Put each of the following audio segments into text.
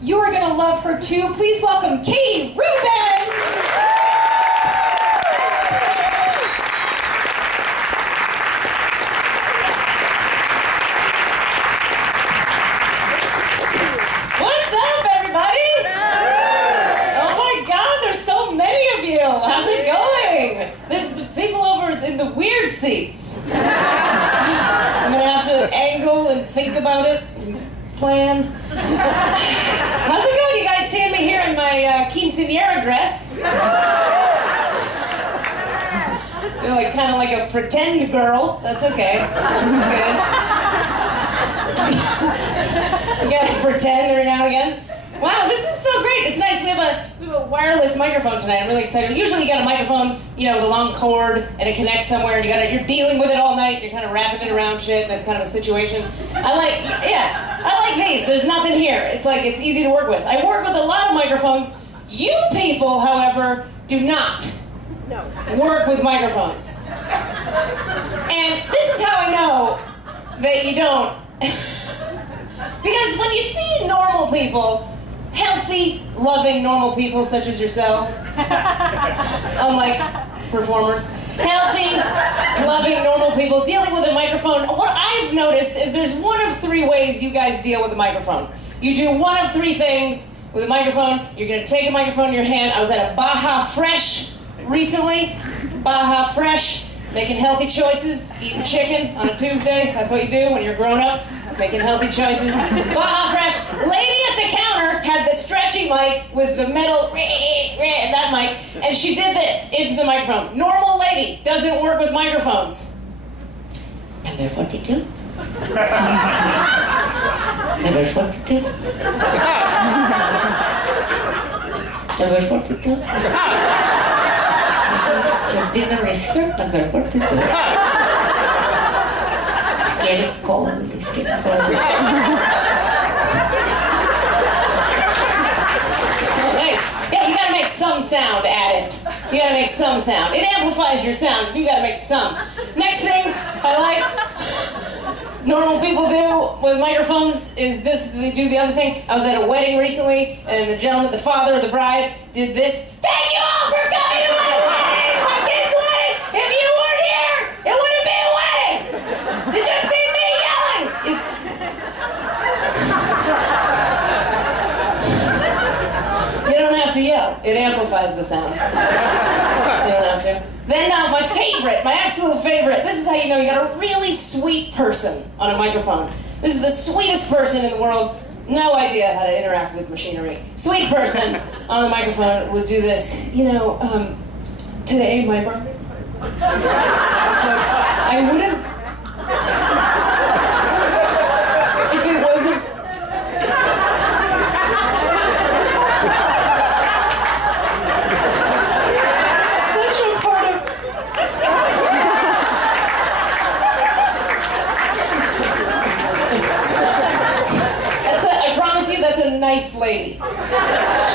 You're gonna love her too. Please welcome Katie Rubin! What's up, everybody? Oh my God, there's so many of you. How's it going? There's the people over in the weird seats. I'm gonna have to angle and think about it and plan. How's it going? You guys seeing me here in my quinceañera dress? Feel like kind of like a pretend girl. That's okay. That's good. You gotta pretend every now and again. Wow, this is so great. It's nice. We have a wireless microphone tonight. I'm really excited. Usually you got a microphone, with a long cord, and it connects somewhere, and you're dealing with it all night. You're kind of wrapping it around shit, and it's kind of a situation. I like these. There's nothing here. It's easy to work with. I work with a lot of microphones. You people, however, do not work with microphones. And this is how I know that you don't. Because when you see normal people, healthy, loving, normal people such as yourselves, unlike performers, healthy, loving, normal people dealing with a microphone, what I've noticed is there's one of three ways you guys deal with a microphone. You do one of three things with a microphone. You're going to take a microphone in your hand. I was at a Baja Fresh recently. Baja Fresh, making healthy choices, eating chicken on a Tuesday. That's what you do when you're grown up. Making healthy choices. Baja Fresh. Lady at the counter had the stretchy mic with the metal, that mic, and she did this into the microphone. Normal lady doesn't work with microphones. Number 42. Number 42. Number 42. The dinner is here. Number 42. Getting cold. It's getting cold. Nice. Yeah, you gotta make some sound at it. You gotta make some sound. It amplifies your sound. You gotta make some. Next thing I like normal people do with microphones is this. They do the other thing. I was at a wedding recently, and the gentleman, the father of the bride, did this. Thank you all for coming to my wedding, my kid's wedding. If you weren't here, it wouldn't be a wedding. It'd just be me yelling. You don't have to yell. It amplifies the sound. You don't have to. Then my favorite, my absolute favorite. This is how you know you got a really sweet person on a microphone. This is the sweetest person in the world. No idea how to interact with machinery. Sweet person on the microphone would do this. Today my birthday. I wouldn't. If it wasn't. Such a part of. I promise you, that's a nice lady.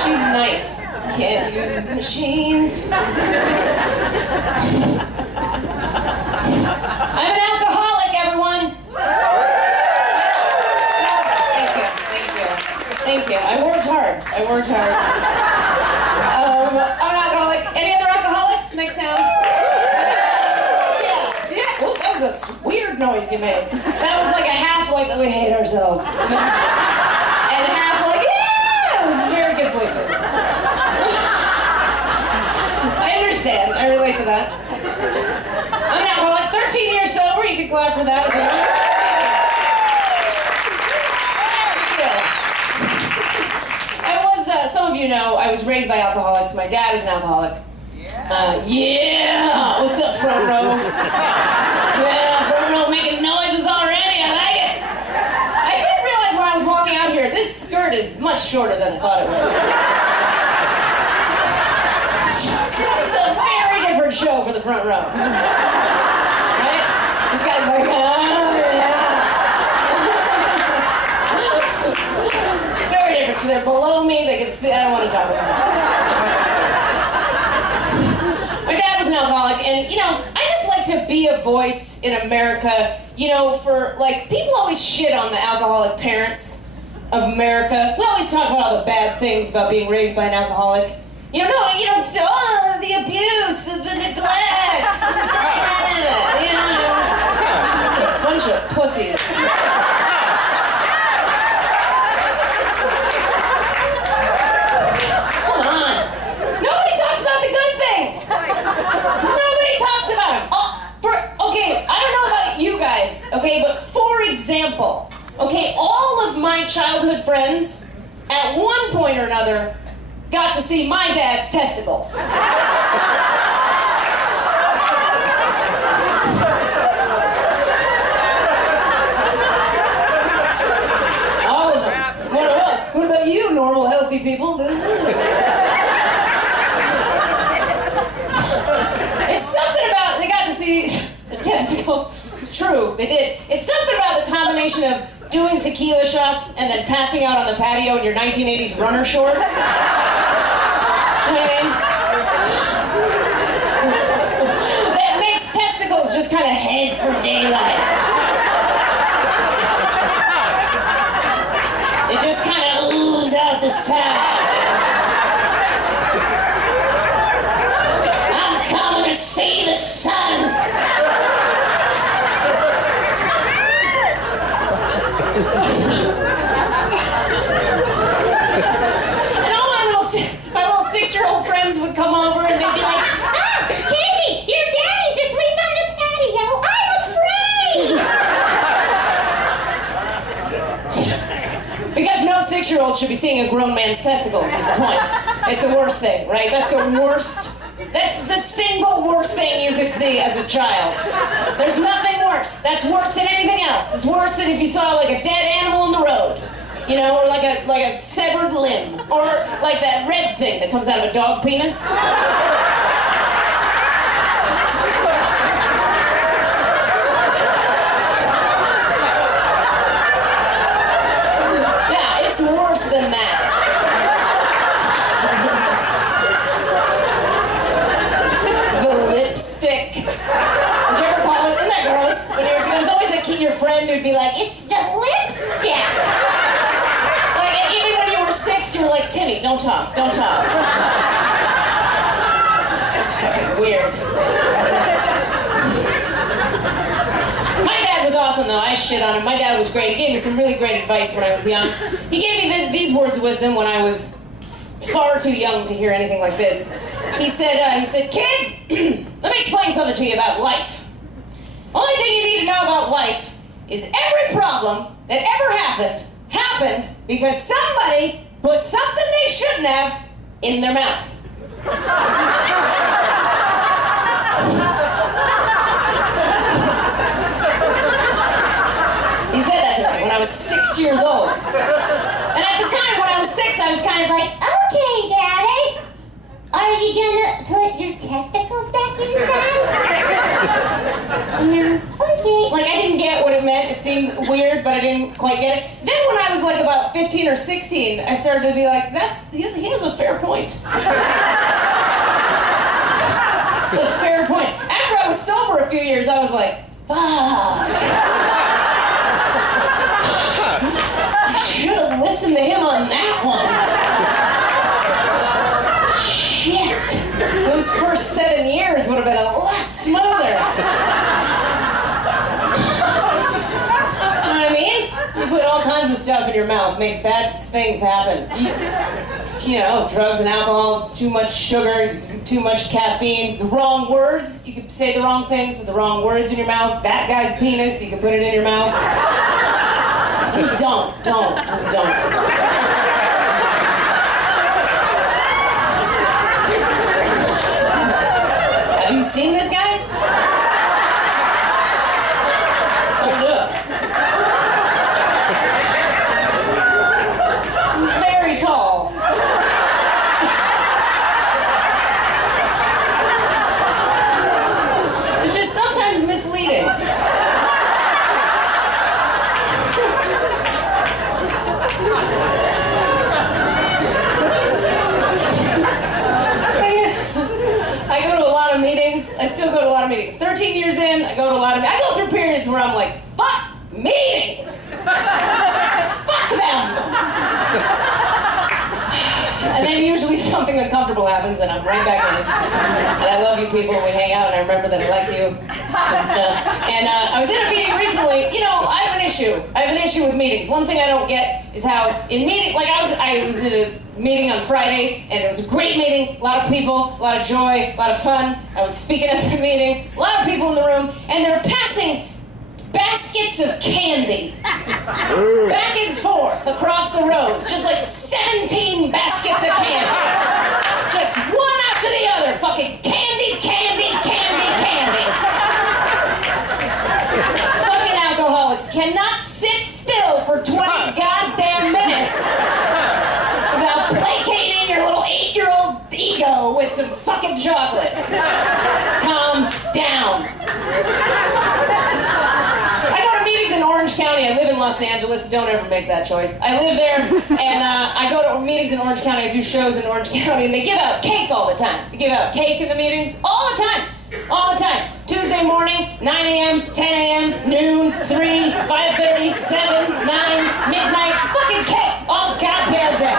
She's nice. Can't use machines. I'm an alcoholic, everyone. Thank you. I worked hard. I'm an alcoholic. Any other alcoholics? Make sound. Yeah. Oh, that was a weird noise you made. That was like a half like we hate ourselves. And half like, yeah! It was very conflicted. I understand. I relate to that. I'm an alcoholic. 13 years sober. You can clap for that. Some of you know I was raised by alcoholics. My dad is an alcoholic. Yeah! What's up, front row? Yeah, front row making noises already. I like it. I did realize when I was walking out here, this skirt is much shorter than I thought it was. It's a very different show for the front row. Right? This guy's like, oh, yeah. It's very different. So they're below me. They can see. I don't want to talk about it. My dad was an alcoholic, and I just like to be a voice in America. For people always shit on the alcoholic parents. of America. We always talk about all the bad things about being raised by an alcoholic. The abuse, the neglect. Just a bunch of pussies. Come on. Nobody talks about the good things. Nobody talks about them. Okay, I don't know about you guys, okay, but for example, okay, all of my childhood friends, at one point or another, got to see my dad's testicles. All of them. What about you, normal, healthy people? It's something about, they got to see the testicles. It's true, they did. It's something about the combination of doing tequila shots and then passing out on the patio in your 1980s runner shorts. You know what I mean? That makes testicles just kind of head for daylight. They just kind of ooze out the side. I'm coming to see the sun. And all my little 6-year-old friends would come over and they'd be like, Katie, your daddy's asleep on the patio. I'm afraid. Because no 6-year-old should be seeing a grown man's testicles is the point. It's the worst thing, right? That's the worst. That's the single worst thing you could see as a child. There's nothing worse. That's worse than anything else. It's worse than if you saw like a dead animal on the road. Or like a severed limb. Or like that red thing that comes out of a dog penis. Yeah, it's worse than that. The lipstick. Did you ever call it? Isn't that gross? There was always your friend who'd be like, it's the lipstick. Like, even when you were 6, you were like, Timmy, don't talk. It's just fucking weird. My dad was awesome, though. I shit on him. My dad was great. He gave me some really great advice when I was young. He gave me these words of wisdom when I was far too young to hear anything like this. He said, kid, let me explain something to you about life. Only thing you need to know about life is every problem that ever happened because somebody put something they shouldn't have in their mouth. He said that to me when I was 6 years old. And at the time when I was 6, I was kind of like, okay, Daddy, are you gonna put your testicles back inside? Okay. Like, I didn't get what it meant. It seemed weird, but I didn't quite get it. Then when I was like about 15 or 16, I started to be like, he has a fair point. It's a fair point. After I was sober a few years, I was like, fuck. I should have listened to him on that one. Shit. Those first 7 years would have been a lot smoother. You put all kinds of stuff in your mouth, makes bad things happen. Drugs and alcohol, too much sugar, too much caffeine, the wrong words. You could say the wrong things with the wrong words in your mouth. That guy's penis, you can put it in your mouth. Just don't. Have you seen this guy? Hold up. Very tall. It's just sometimes misleading. I go to a lot of meetings. I still go uncomfortable happens, and I'm right back in. And I love you people, and we hang out, and I remember that I like you and stuff. And I was in a meeting recently. You know, I have an issue. I have an issue with meetings. One thing I don't get is how in meeting, like I was in a meeting on Friday, and it was a great meeting. A lot of people, a lot of joy, a lot of fun. I was speaking at the meeting. A lot of people in the room, and they're passing baskets of candy back and forth across the rows, just like 17 baskets of candy, just one after the other, fucking candy, candy, candy, candy. Fucking alcoholics cannot sit still for 20 goddamn minutes without placating your little 8-year-old ego with some fucking chocolate. Calm down. Orange County. I live in Los Angeles. Don't ever make that choice. I live there, and I go to meetings in Orange County. I do shows in Orange County, and they give out cake all the time. They give out cake in the meetings all the time. All the time. Tuesday morning, 9 a.m., 10 a.m., noon, 3, 5:30, 7, 9, midnight. Fucking cake all goddamn day.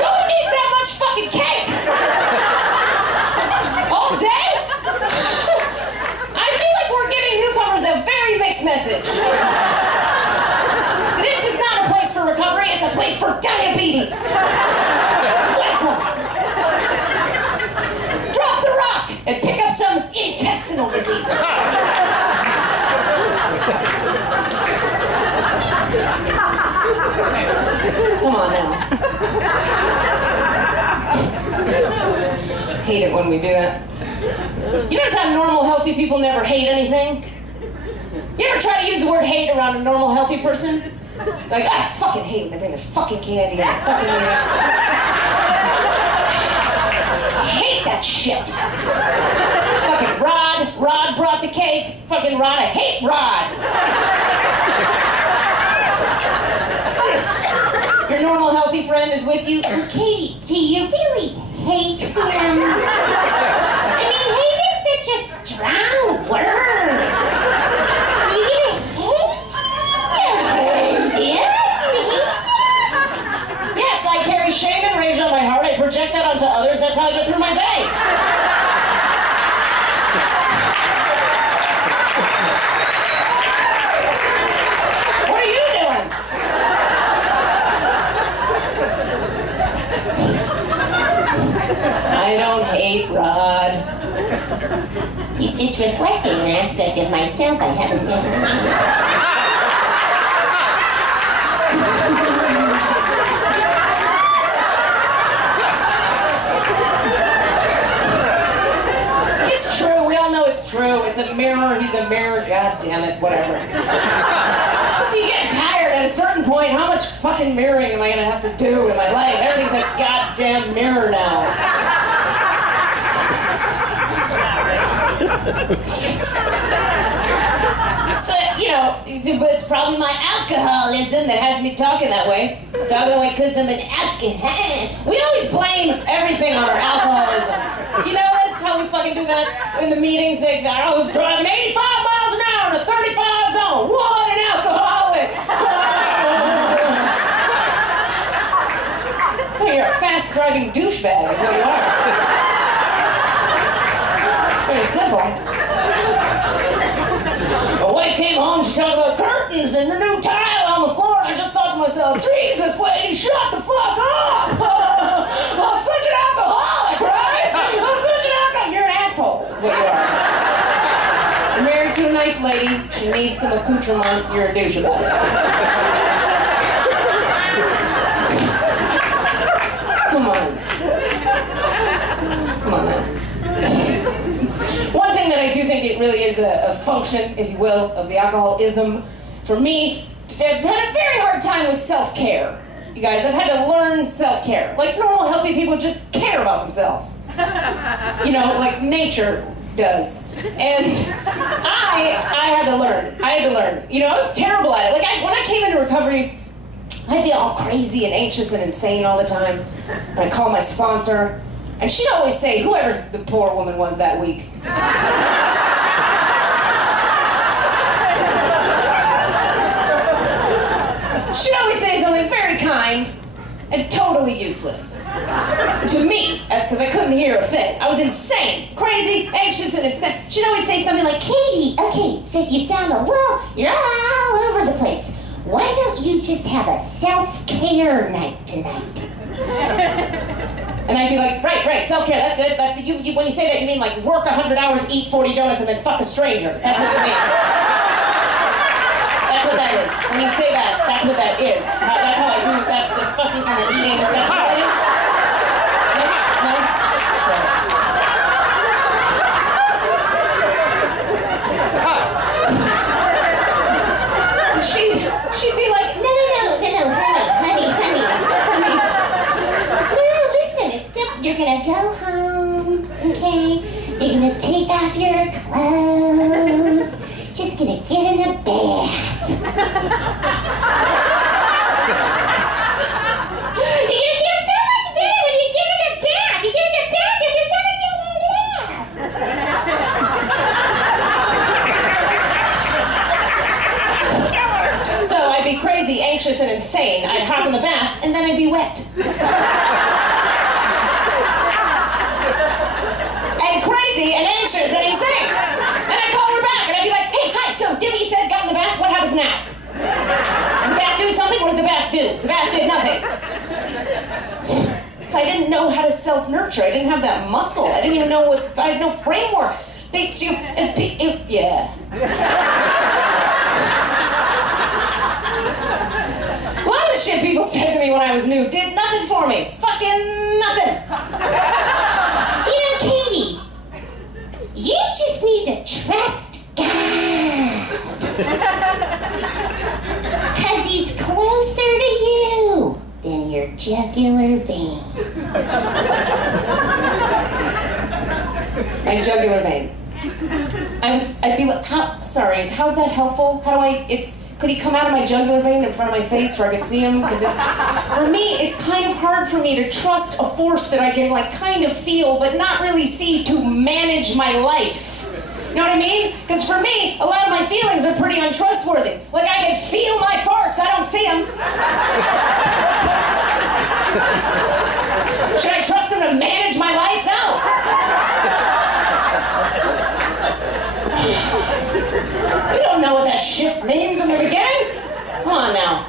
No one needs that much fucking cake. All day? A very mixed message. This is not a place for recovery, it's a place for diabetes. Welcome. Drop the rock and pick up some intestinal diseases. Come on now. Hate it when we do that. You notice how normal, healthy people never hate anything? You ever try to use the word hate around a normal, healthy person? Like, I fucking hate when they bring their fucking candy and fucking meetings. I hate that shit. Fucking Rod brought the cake. Fucking Rod, I hate Rod. Your normal, healthy friend is with you. Katie, do you really hate him? I mean, hate is such a strong word. Yes, I carry shame and rage on my heart. I project that onto others. That's how I get through my day. What are you doing? I don't hate Rod. He's just reflecting an aspect of myself I haven't been. It's true. We all know it's true. It's a mirror. He's a mirror. God damn it. Whatever. Just you get tired at a certain point. How much fucking mirroring am I going to have to do in my life? Everything's a goddamn mirror now. So, you know, it's probably my alcoholism that has me talking that way. Talking that way because I'm an alcoholic. We always blame everything on our alcoholism. You know that's how we fucking do that in the meetings. I was driving 85 miles an hour in a 35 zone. What an alcoholic! Well, you're a fast-driving douchebag is what you are. It's pretty simple. My wife came home, she talked about curtains and the new tile on the floor, and I just thought to myself, Jesus, lady, shut the fuck up! I'm such an alcoholic, right? I'm such an alcoholic. You're an asshole, is what you are. You're married to a nice lady, she needs some accoutrement, you're a douche about it. Come on. Come on now. One thing that I do think it really is a function, if you will, of the alcoholism, for me, I've had a very hard time with self-care. You guys, I've had to learn self-care. Like normal, healthy people just care about themselves. You know, like nature does. And I had to learn. You know, I was terrible at it. Like when I came into recovery, I'd be all crazy and anxious and insane all the time. And I'd call my sponsor, and she'd always say, whoever the poor woman was that week. She'd always say something very kind, and totally useless. To me, because I couldn't hear a thing. I was insane, crazy, anxious, and insane. She'd always say something like, Katie, okay, so you sound a little, you're all over the place. Why don't you just have a self-care night tonight? and I'd be like, right, self-care, that's good. But when you say that, you mean like work 100 hours, eat 40 donuts, and then fuck a stranger. That's what you mean. That's what that is. When you say that, that's what that is. That's how I do. That's the fucking and the eating. That's what it is. Yes? No? She'd be like, No, honey. No, listen, it's simple. You're gonna go home, okay? You're gonna take off your clothes. Just gonna get in a bath. You're gonna feel so much better when you get in a bath. You get in a bath, you feel so much better. So I'd be crazy, anxious, and insane. I'd hop in the bath, and then I'd be wet. And crazy, and anxious, and insane. And I'd call her back, and I'd be like, hey, hi, so Debbie said got in the bath, what happens now? Does the bath do something? What does the bath do? The bath did nothing. So I didn't know how to self-nurture. I didn't have that muscle. I didn't even know I had no framework. Yeah. A lot of the shit people said to me when I was new did nothing for me. Fucking nothing. You know, Katie, you just need to trust God. Cause he's closer to you than your jugular vein. My jugular vein. I'd be like, how's that helpful? Could he come out of my jugular vein in front of my face where I could see him? Because for me, it's kind of hard for me to trust a force that I can like kind of feel, but not really see to manage my life. You know what I mean? Because for me, a lot of my feelings are pretty untrustworthy. Like I can feel my farts, I don't see them. Should I trust them to manage my life? No. You don't know what that shit means in the beginning. Come on now.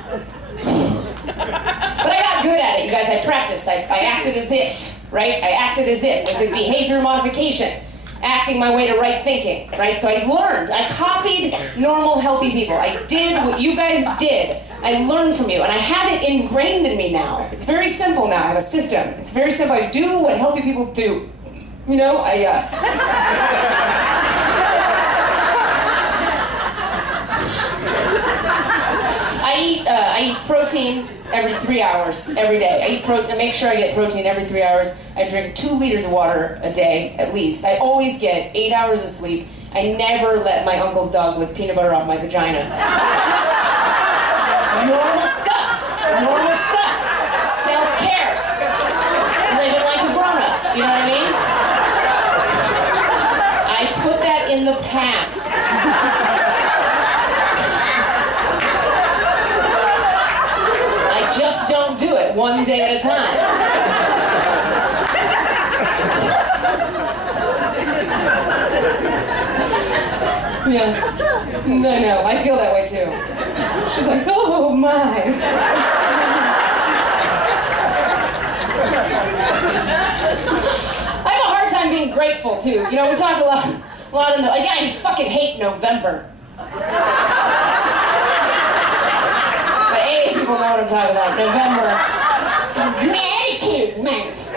But I got good at it, you guys. I practiced. I acted as if, right? I acted as if. I did behavior modification. Acting my way to right thinking, right? So I learned. I copied normal, healthy people. I did what you guys did. I learned from you, and I have it ingrained in me now. It's very simple now. I have a system. It's very simple. I do what healthy people do. You know, I eat protein every 3 hours, every day. I make sure I get protein every 3 hours. I drink 2 liters of water a day, at least. I always get 8 hours of sleep. I never let my uncle's dog lick peanut butter off my vagina. Just normal stuff. Normal stuff. Self-care. Living like a grown-up. You know what I mean? I put that in the past. Just don't do it one day at a time. Yeah. No, I feel that way too. She's like, oh my. I have a hard time being grateful too. You know, we talk a lot I fucking hate November. People know what I'm talking about. November. Gratitude month.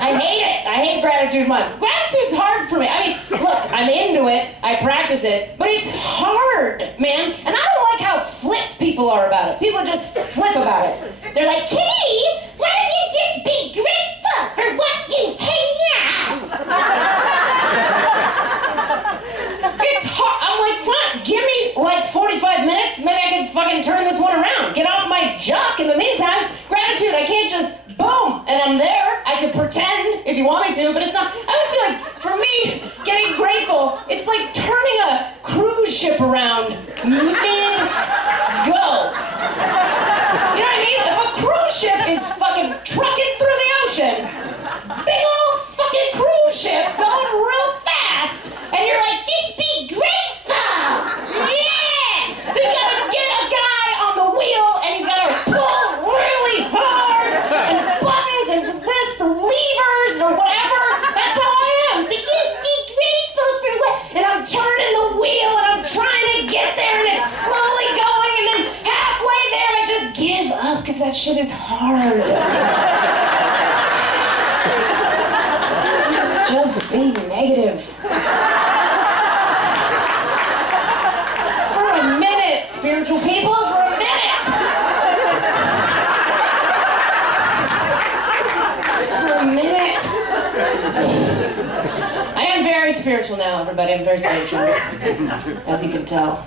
I hate it. I hate gratitude month. Gratitude's hard for me. I mean, look, I'm into it. I practice it. But it's hard, man. And I don't like how flip people are about it. People just flip about it. They're like, Katie, why don't you just be grateful for what you have? It's hard. I'm like, fine, give me like 45 minutes. Maybe I can fucking turn this one around. Get off my jock in the meantime. Gratitude, I can't just boom, and I'm there. I can pretend if you want me to, but it's not. I always feel like, for me, getting grateful, it's like turning a cruise ship around mid-go. You know what I mean? If a cruise that shit is hard. It's just being negative. For a minute, spiritual people, for a minute. Just for a minute. I am very spiritual now, everybody. I'm very spiritual, as you can tell.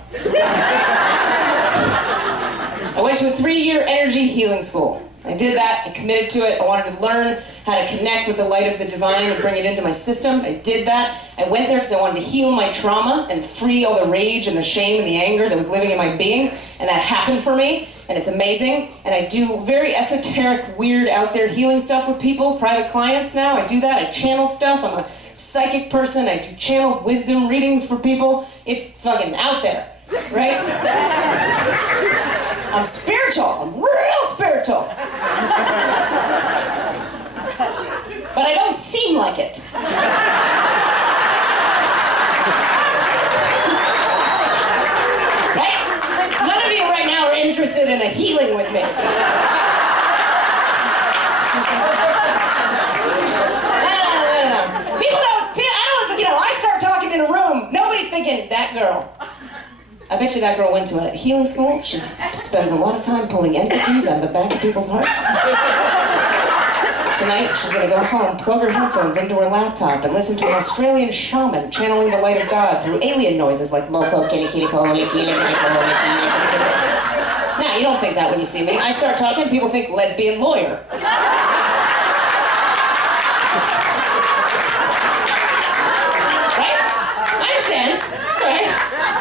I went to a 3-year energy healing school. I did that, I committed to it. I wanted to learn how to connect with the light of the divine and bring it into my system. I did that. I went there because I wanted to heal my trauma and free all the rage and the shame and the anger that was living in my being. And that happened for me, and it's amazing. And I do very esoteric, weird, out there healing stuff with people, private clients now. I do that, I channel stuff. I'm a psychic person. I do channel wisdom readings for people. It's fucking out there, right? I'm spiritual. I'm real spiritual. But I don't seem like it. Right? None of you right now are interested in a healing with me. No. People I start talking in a room, nobody's thinking, that girl. I bet you that girl went to a healing school. She spends a lot of time pulling entities out of the back of people's hearts. Tonight, she's gonna go home, plug her headphones into her laptop, and listen to an Australian shaman channeling the light of God through alien noises like moko, kitty, kitty, koli, kitty, kitty, koli, kitty, kitty. Now, you don't think that when you see me. I start talking, people think lesbian lawyer.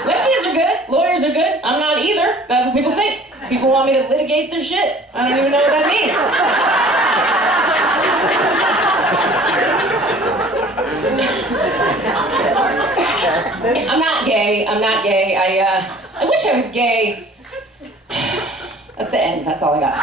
Lesbians are good, lawyers are good. I'm not either. That's what people think. People want me to litigate their shit. I don't even know what that means. I'm not gay. I wish I was gay. That's the end. That's all I got.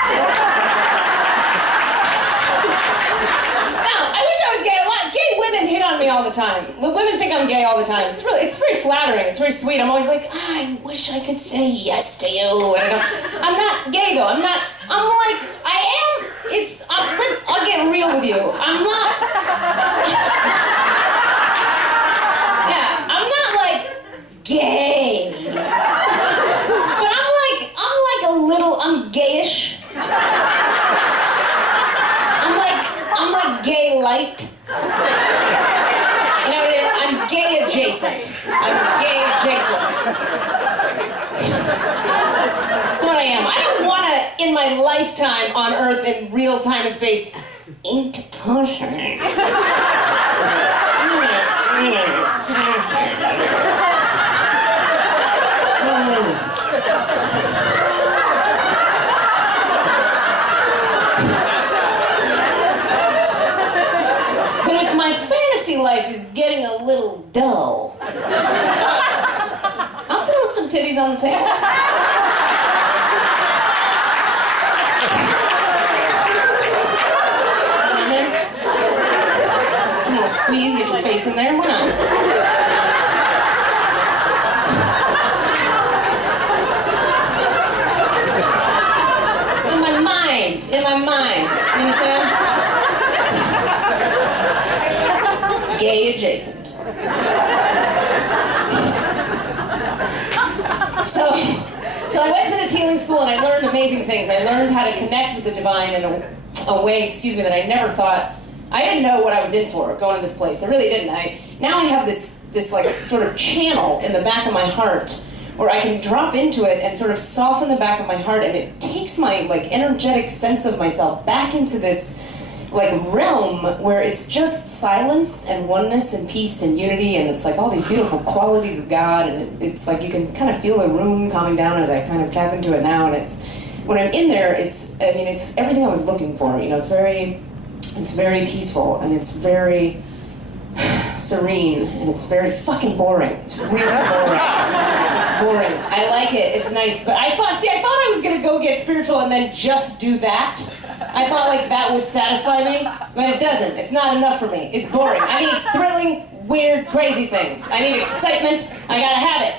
Women hit on me all the time. The women think I'm gay all the time. It's very flattering. It's very sweet. I'm always like, I wish I could say yes to you. I'm not gay though. I'm like, I am. I'll get real with you. I'm not. Yeah, I'm not like gay. But I'm like a little. I'm gayish. I'm like gay light. You know what it is? I'm gay adjacent. That's what I am. I don't want to, in my lifetime on Earth, in real time and space, eat pussy. Life is getting a little dull. I'll throw some titties on the table. I'm gonna squeeze, get your face in there. Why not? In my mind. You understand? Gay adjacent. So I went to this healing school and I learned amazing things. I learned how to connect with the divine in a way, that I never thought. I didn't know what I was in for going to this place. I really didn't. Now I have this like sort of channel in the back of my heart where I can drop into it and sort of soften the back of my heart, and it takes my like energetic sense of myself back into this like realm where it's just silence and oneness and peace and unity, and it's like all these beautiful qualities of God, and it's like you can kind of feel the room calming down as I kind of tap into it now, and it's when I'm in there, it's everything I was looking for. It's very peaceful, and it's very serene, and it's very fucking boring. It's really boring. It's boring. I like it. It's nice, but I thought I was gonna go get spiritual and then just do that. I thought like that would satisfy me, but it doesn't. It's not enough for me. It's boring. I need thrilling, weird, crazy things. I need excitement. I gotta have it.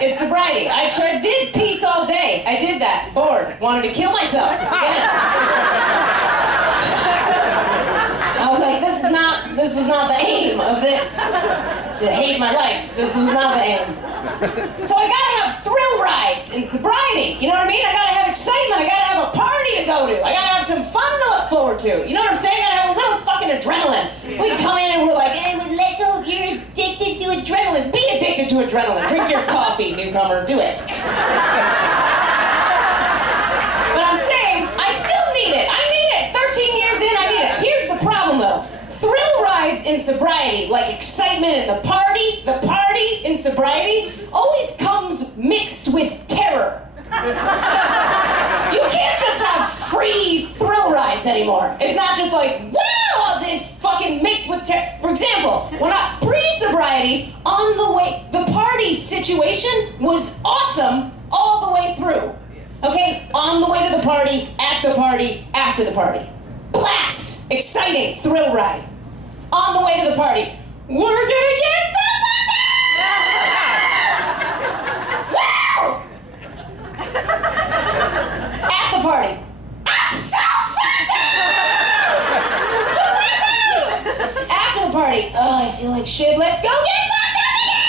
It's sobriety. I did peace all day. I did that. that. Bored. Wanted to kill myself. Again. I was like, this was not the aim of this. To hate my life. This was not the aim. So I gotta have thrill rides in sobriety. You know what I mean? I gotta have excitement. I gotta have a party to go to. I gotta have some fun to look forward to. You know what I'm saying? I gotta have a little fucking adrenaline. We come in and we're like, hey, let go. You're addicted to adrenaline. Be addicted to adrenaline. Drink your coffee, newcomer. Do it. But I'm saying, I still need it. I need it. 13 years in, I need it. Here's the problem, though. Thrill rides in sobriety, like excitement in the party in sobriety, always comes mixed with terror. You can't just have free thrill rides anymore. It's not just like, wow, it's fucking mixed with terror. For example, when I pre-sobriety, on the way, the party situation was awesome all the way through. Okay, on the way to the party, at the party, after the party. Blast! Exciting, thrill ride. On the way to the party, we're gonna get so fucked up! Wow! At the party, I'm so fucked up! After the party, oh, I feel like shit, let's go get fucked up again!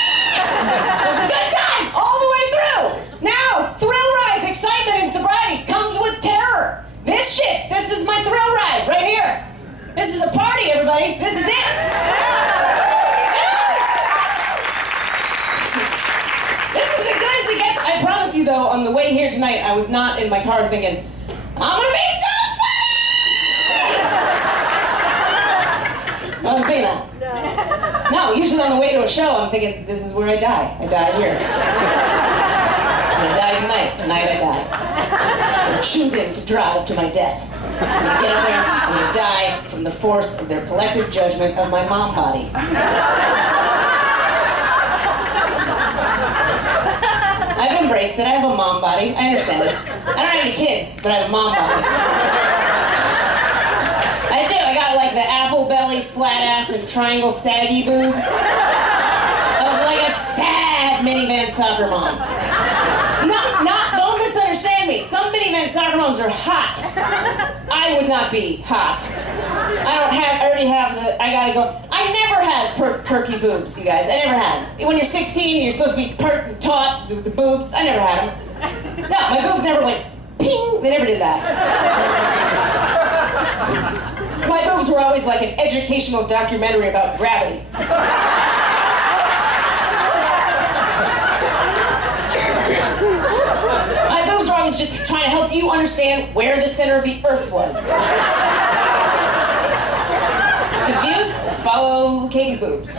It was a good time, all the way through. Now, thrill rides, excitement, and sobriety comes with terror. This shit, this is my thrill ride, right here. This is a party, everybody. This is it. This is as good as it gets. I promise you, though, on the way here tonight, I was not in my car thinking, I'm gonna be so funny! I wasn't thinking that. No, usually on the way to a show, I'm thinking, this is where I die. I die here. I'm gonna die tonight. Tonight I die. I'm choosing to drive to my death. I'm gonna get up there, I'm gonna die from the force of their collective judgment of my mom body. I've embraced it. I have a mom body. I understand it. I don't have any kids, but I have a mom body. I do. I got like the apple belly, flat ass, and triangle saggy boobs of like a sad minivan soccer mom. Don't misunderstand me. Some minivan soccer moms are hot. I would not be hot. I already have I gotta go. I never had perky boobs, you guys. I never had them. When you're 16, you're supposed to be pert and taut with the boobs. I never had them. No, my boobs never went ping. They never did that. My boobs were always like an educational documentary about gravity. My boobs were always just trying to help you understand where the center of the earth was. Confused? Follow Katie's boobs.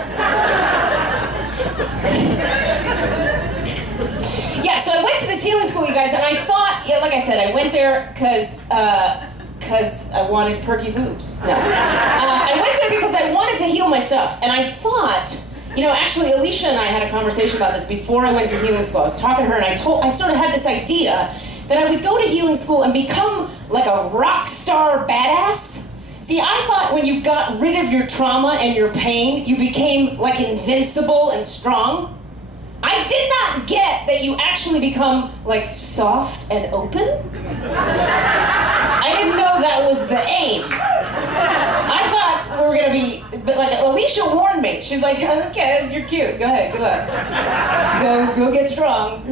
Yeah, so I went to this healing school, you guys, and I thought, yeah, like I said, I went there because I wanted perky boobs. No. I went there because I wanted to heal my stuff, and I thought, you know, actually, Alicia and I had a conversation about this before I went to healing school. I was talking to her, and I sort of had this idea that I would go to healing school and become like a rock star badass. See, I thought when you got rid of your trauma and your pain, you became like invincible and strong. I did not get that you actually become like soft and open. I didn't know that was the aim. I thought we were gonna be, but like Alicia warned me. She's like, okay, you're cute. Go ahead, good luck. Go get strong.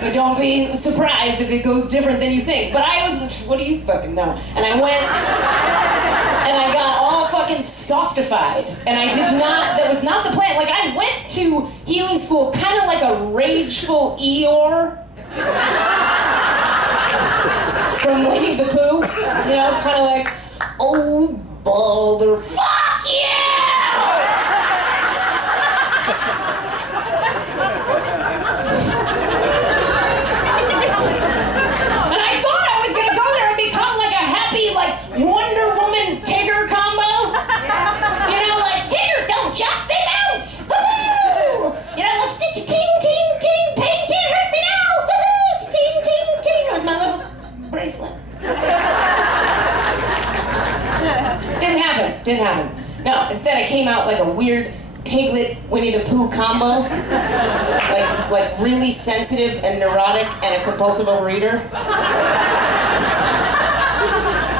But don't be surprised if it goes different than you think. But I was, what do you fucking know? And I went, and I got all fucking softified. And I did not, that was not the plan. Like I went to healing school kind of like a rageful Eeyore. From Winnie the Pooh. You know, kind of like, oh, Balder, fuck you! And I thought I was gonna go there and become like a happy, like, Wonder Woman Tigger combo. You know, like, Tiggers don't jump, they bounce! Woohoo! You know, like, ting, ting, ting, pain can't hurt me now! Woohoo! Ting, ting, ting, with my little bracelet. Didn't happen. No, instead I came out like a weird Piglet Winnie the Pooh combo. Like like really sensitive and neurotic and a compulsive overeater.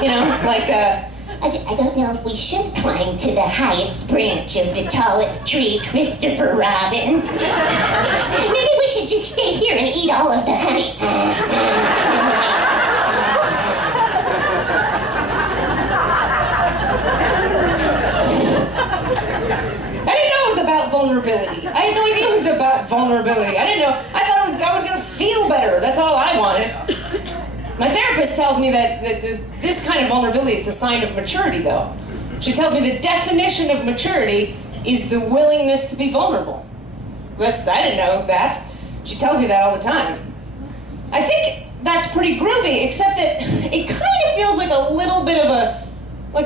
You know, like I don't know if we should climb to the highest branch of the tallest tree, Christopher Robin. Maybe we should just stay here and eat all of the honey. Vulnerability. I had no idea it was about vulnerability. I didn't know. I thought it was I was gonna feel better. That's all I wanted. My therapist tells me that this kind of vulnerability, it's a sign of maturity, though. She tells me the definition of maturity is the willingness to be vulnerable. I didn't know that. She tells me that all the time. I think that's pretty groovy, except that it kind of feels like a little bit of a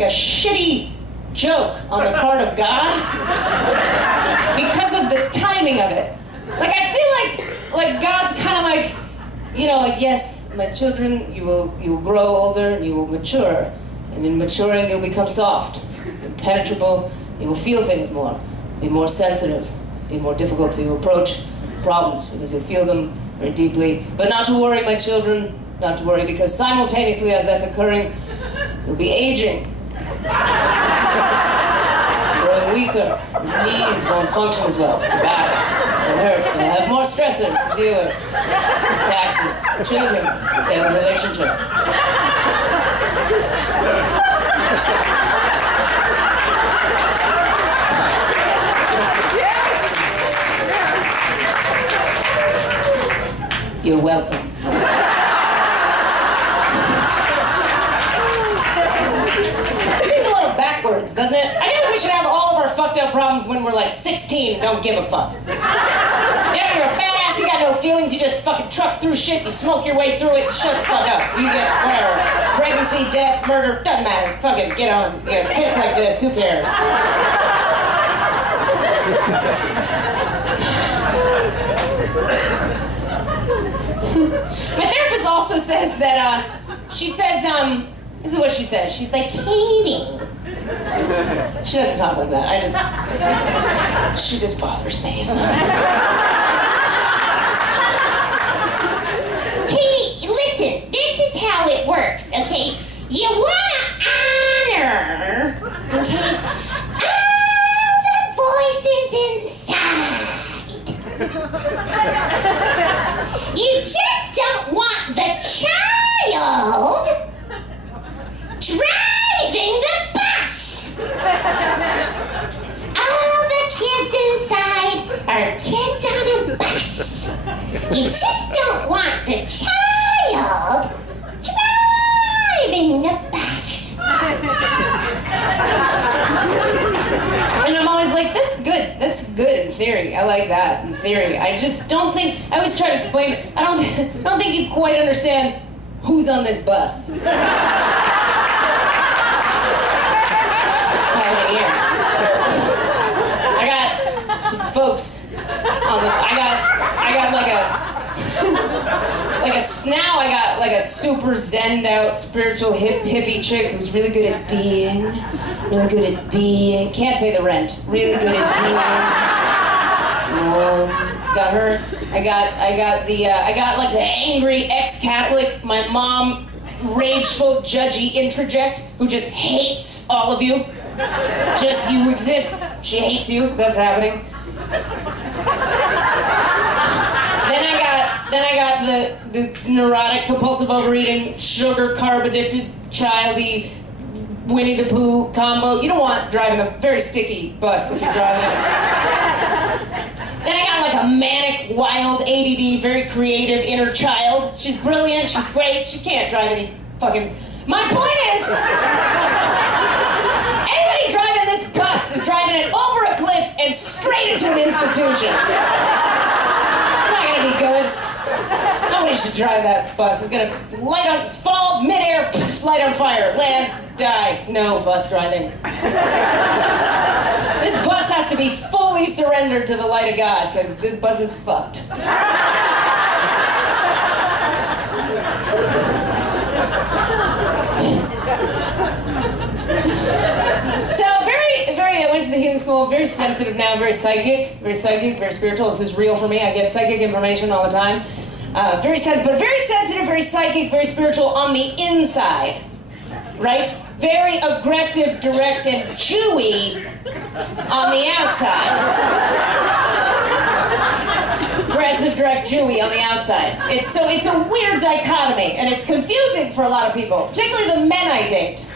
shitty joke on the part of God because of the timing of it. Like, I feel like God's kind of like, you know, like, yes, my children, you will grow older and you will mature, and in maturing you'll become soft, impenetrable, you will feel things more, be more sensitive, be more difficult to approach problems because you'll feel them very deeply. But not to worry, my children, not to worry, because simultaneously as that's occurring, you'll be aging. Growing weaker, your knees won't function as well, your back will hurt, you'll have more stressors to deal with, taxes, children, failed relationships. You're welcome. Backwards, doesn't it? I feel like we should have all of our fucked up problems when we're like 16 and don't give a fuck. You know, you're a badass, you got no feelings, you just fucking truck through shit, you smoke your way through it, you shut the fuck up. You get whatever. Pregnancy, death, murder, doesn't matter. Fucking get on. You know, tits like this, who cares? My therapist also says that, this is what she says. She's like, Katie. She doesn't talk like that. She just bothers me. So. Katie, listen, this is how it works, okay? You wanna honor, okay, all the voices inside. You just don't want the child driving the bus. All the kids inside are kids on a bus. You just don't want the child driving the bus. And I'm always like, that's good. That's good in theory. I like that in theory. I just don't think, I always try to explain it. I don't think you quite understand who's on this bus. I got some folks on the. I got like a super zenned out spiritual hippie chick who's really good at being, can't pay the rent, really good at being. Got her. I got like the angry ex-Catholic, my mom, rageful, judgy introject who just hates all of you. Just you exist. She hates you. That's happening. Then I got the neurotic, compulsive overeating, sugar, carb addicted, childy, Winnie the Pooh combo. You don't want driving a very sticky bus if you're driving it. Then I got like a manic, wild, ADD, very creative inner child. She's brilliant, she's great, she can't drive any fucking... My point is, anybody driving this bus is driving it over a cliff and straight into an institution. Not gonna be good. Nobody should drive that bus. It's gonna fall midair, light on fire, land, die. No bus driving. This bus has to be fully surrendered to the light of God, because this bus is fucked. So I went to the healing school spiritual, very sensitive now, very psychic, very spiritual. This is real for me. I get psychic information all the time. Very sensitive, very psychic, very spiritual on the inside, right? Very aggressive, direct, and chewy on the outside. Aggressive, direct, chewy on the outside. It's a weird dichotomy, and it's confusing for a lot of people, particularly the men I date.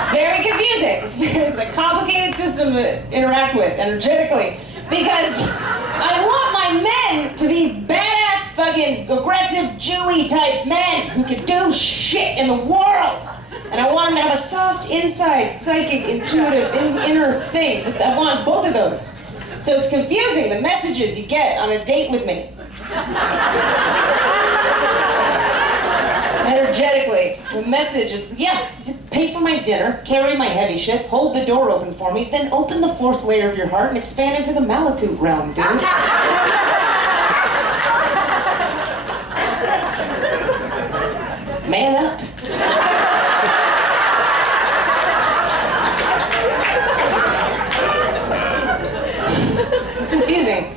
It's very confusing. It's a complicated system to interact with energetically, because I want my men to be badass, fucking aggressive, Jewy type men who can do shit in the world. And I want them to have a soft inside, psychic, intuitive, inner thing. I want both of those. So it's confusing, the messages you get on a date with me. Energetically, the message is, just pay for my dinner, carry my heavy shit, hold the door open for me, then open the fourth layer of your heart and expand into the Malakut realm, dude. Man up. It's confusing.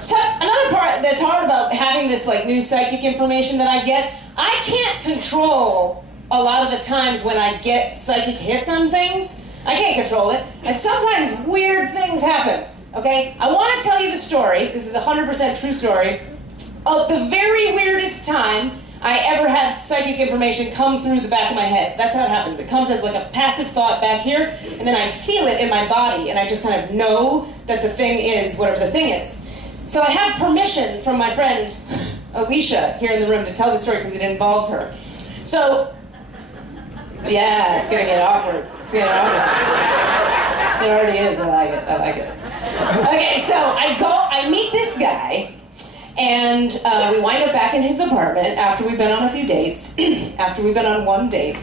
So another part that's hard about having this new psychic information that I get, I can't control a lot of the times when I get psychic hits on things. I can't control it. And sometimes weird things happen, okay? I want to tell you the story, this is a 100% true story, of the very weirdest time I ever had psychic information come through the back of my head. That's how it happens. It comes as a passive thought back here, and then I feel it in my body, and I just kind of know that the thing is whatever the thing is. So I have permission from my friend Alicia here in the room to tell the story because it involves her. So, yeah, it's gonna get awkward. It's gonna get awkward. It already is. I like it. Okay, so I meet this guy, and we wind up back in his apartment after we've been on a few dates. After we've been on one date.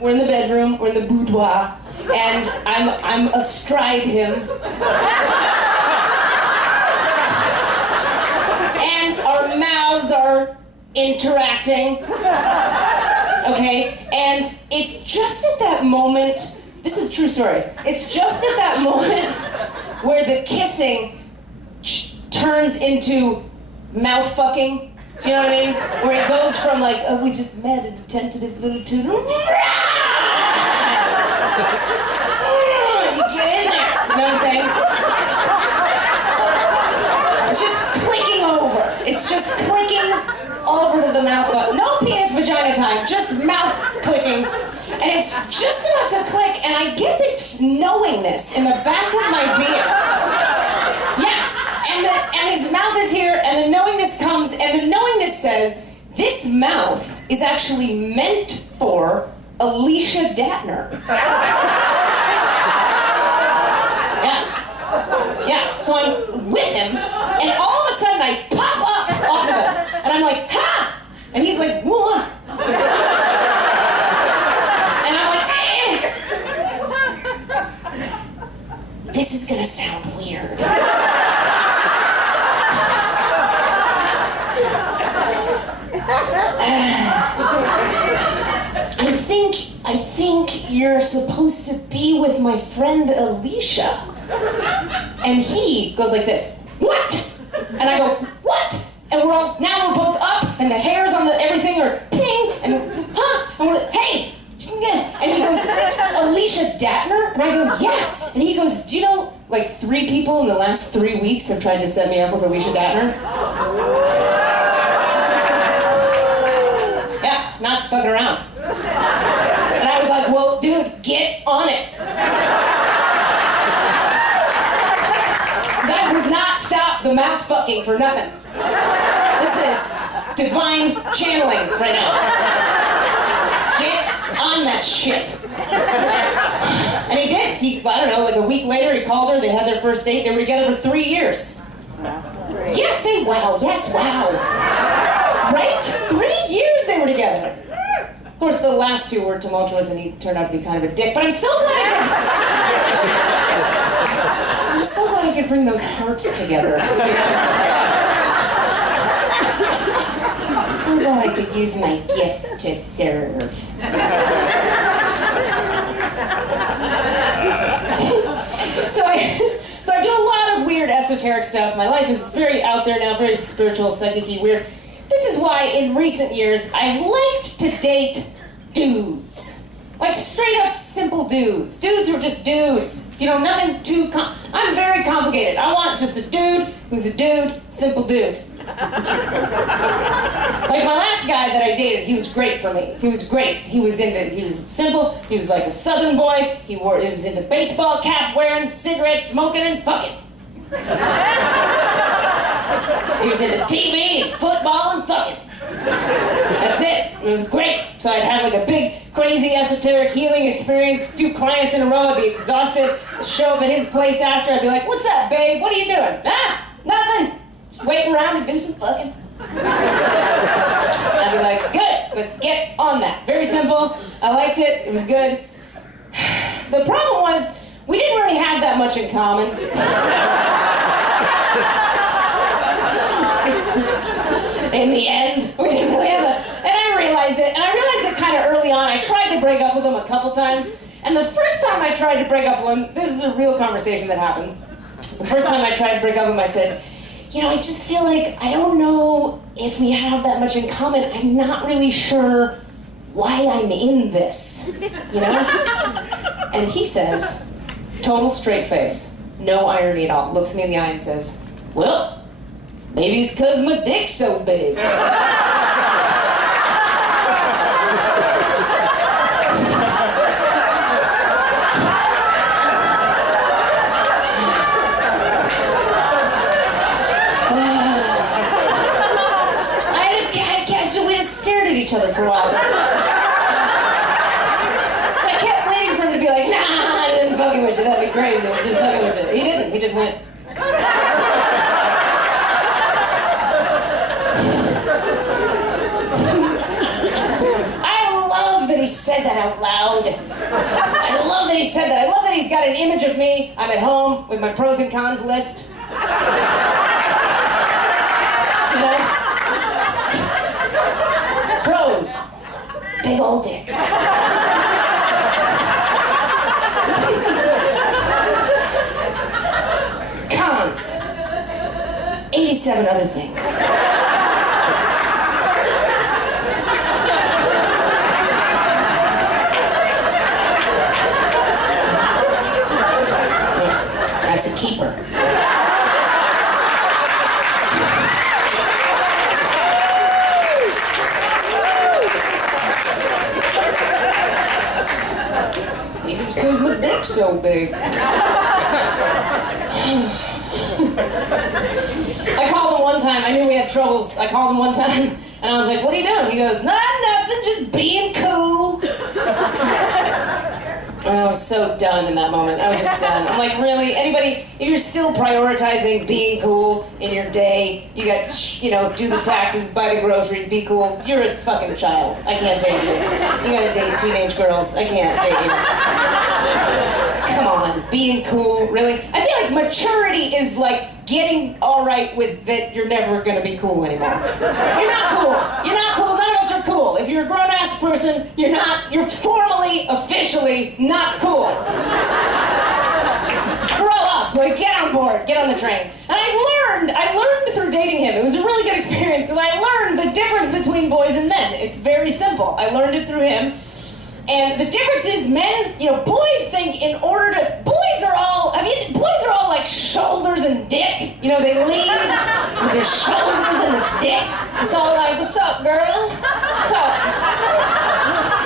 We're in the bedroom, we're in the boudoir, and I'm astride him. And our mouths are interacting. Okay? And it's just at that moment, this is a true story, it's just at that moment where the kissing turns into mouth fucking. Do you know what I mean? Where it goes from we just met at a tentative little to you get in there. You know what I'm saying? It's just clicking over. It's just clicking over to the mouth. No penis vagina time, just mouth clicking. And it's just about to click, and I get this knowingness in the back of my beard. Yeah. And his mouth is here, and the knowingness comes, and the knowingness says, this mouth is actually meant for Alicia Datner. Yeah, so I'm with him, and all of a sudden I pop up off of him, and I'm like, ha! And he's like, what? And I'm like, this is gonna sound weird. I think you're supposed to be with my friend Alicia. And he goes like this, what? And I go, what? And now we're both up, and the hairs on everything are ping, and huh? And we're, hey! And he goes, Alicia Datner? And I go, yeah. And he goes, do you know, 3 people in the last 3 weeks have tried to set me up with Alicia Datner? Yeah, not fucking around. And I was like, well, dude, get on it. Because I would not stop the mouth fucking for nothing. This is divine channeling right now. Get on that shit. And he did. I don't know, a week later he called her, they had their first date, they were together for 3 years. Yes, say wow, yes, wow. Right? 3 years they were together. Of course, the last 2 were tumultuous, and he turned out to be kind of a dick. But I'm so glad I could bring those hearts together. so glad I could use my gifts to serve. So I do a lot of weird esoteric stuff. My life is very out there now, very spiritual, psychic-y, weird. This is why in recent years I've liked to date dudes. Like straight up simple dudes. Dudes who are just dudes. You know, nothing too I'm very complicated. I want just a dude who's a dude, simple dude. Like my last guy that I dated, he was great for me. He was great. He was simple. He was like a southern boy. He was into baseball cap wearing, cigarettes, smoking, and fucking. He was into TV, and football, and fucking. That's it. It was great. So I'd have like a big, crazy, esoteric healing experience. A few clients in a row. I'd be exhausted. Show up at his place after. I'd be like, "What's up, babe? What are you doing?" "Ah, nothing. Just waiting around to do some fucking." I'd be like, "Good. Let's get on that." Very simple. I liked it. It was good. The problem was we didn't really have that much in common. In the end, we didn't really have that. And I realized it kind of early on. I tried to break up with him a couple times. And the first time I tried to break up with him, this is a real conversation that happened. The first time I tried to break up with him, I said, "You know, I just feel like I don't know if we have that much in common. I'm not really sure why I'm in this, you know?" And he says, total straight face, no irony at all, looks me in the eye and says, "Well, maybe it's 'cause my dick's so big." We just stared at each other for a while. So I kept waiting for him to be like, "Nah, I'm just fucking with you. That'd be crazy. I'm just fucking with you." He didn't. He just went. I love that he said that out loud. I love that he said that. I love that he's got an image of me. I'm at home with my pros and cons list. You know? Pros, big old dick. Cons, 87 other things. That's a keeper. It's 'cause my dick's so big. I called him one time. I knew we had troubles. I called him one time, and I was like, "What are you doing?" He goes, "Nothing, just being cool." And I was so done in that moment. I was just done. I'm like, really? Anybody, if you're still prioritizing being cool in your day, you got, do the taxes, buy the groceries, be cool, you're a fucking child. I can't date you. You gotta date teenage girls. I can't date you. Come on, being cool, really? I feel like maturity is like getting all right with that you're never gonna be cool anymore. You're not cool. You're not cool. None of us are cool. If you're a grown-ass person, you're formally, officially not cool. Grow up, like get on board, get on the train. And I learned through dating him. It was a really good experience because I learned the difference between boys and men. It's very simple. I learned it through him. And the difference is men, boys think boys are all like shoulders and dick. They lead with their shoulders and the dick. It's all like, "What's up, girl? What's up?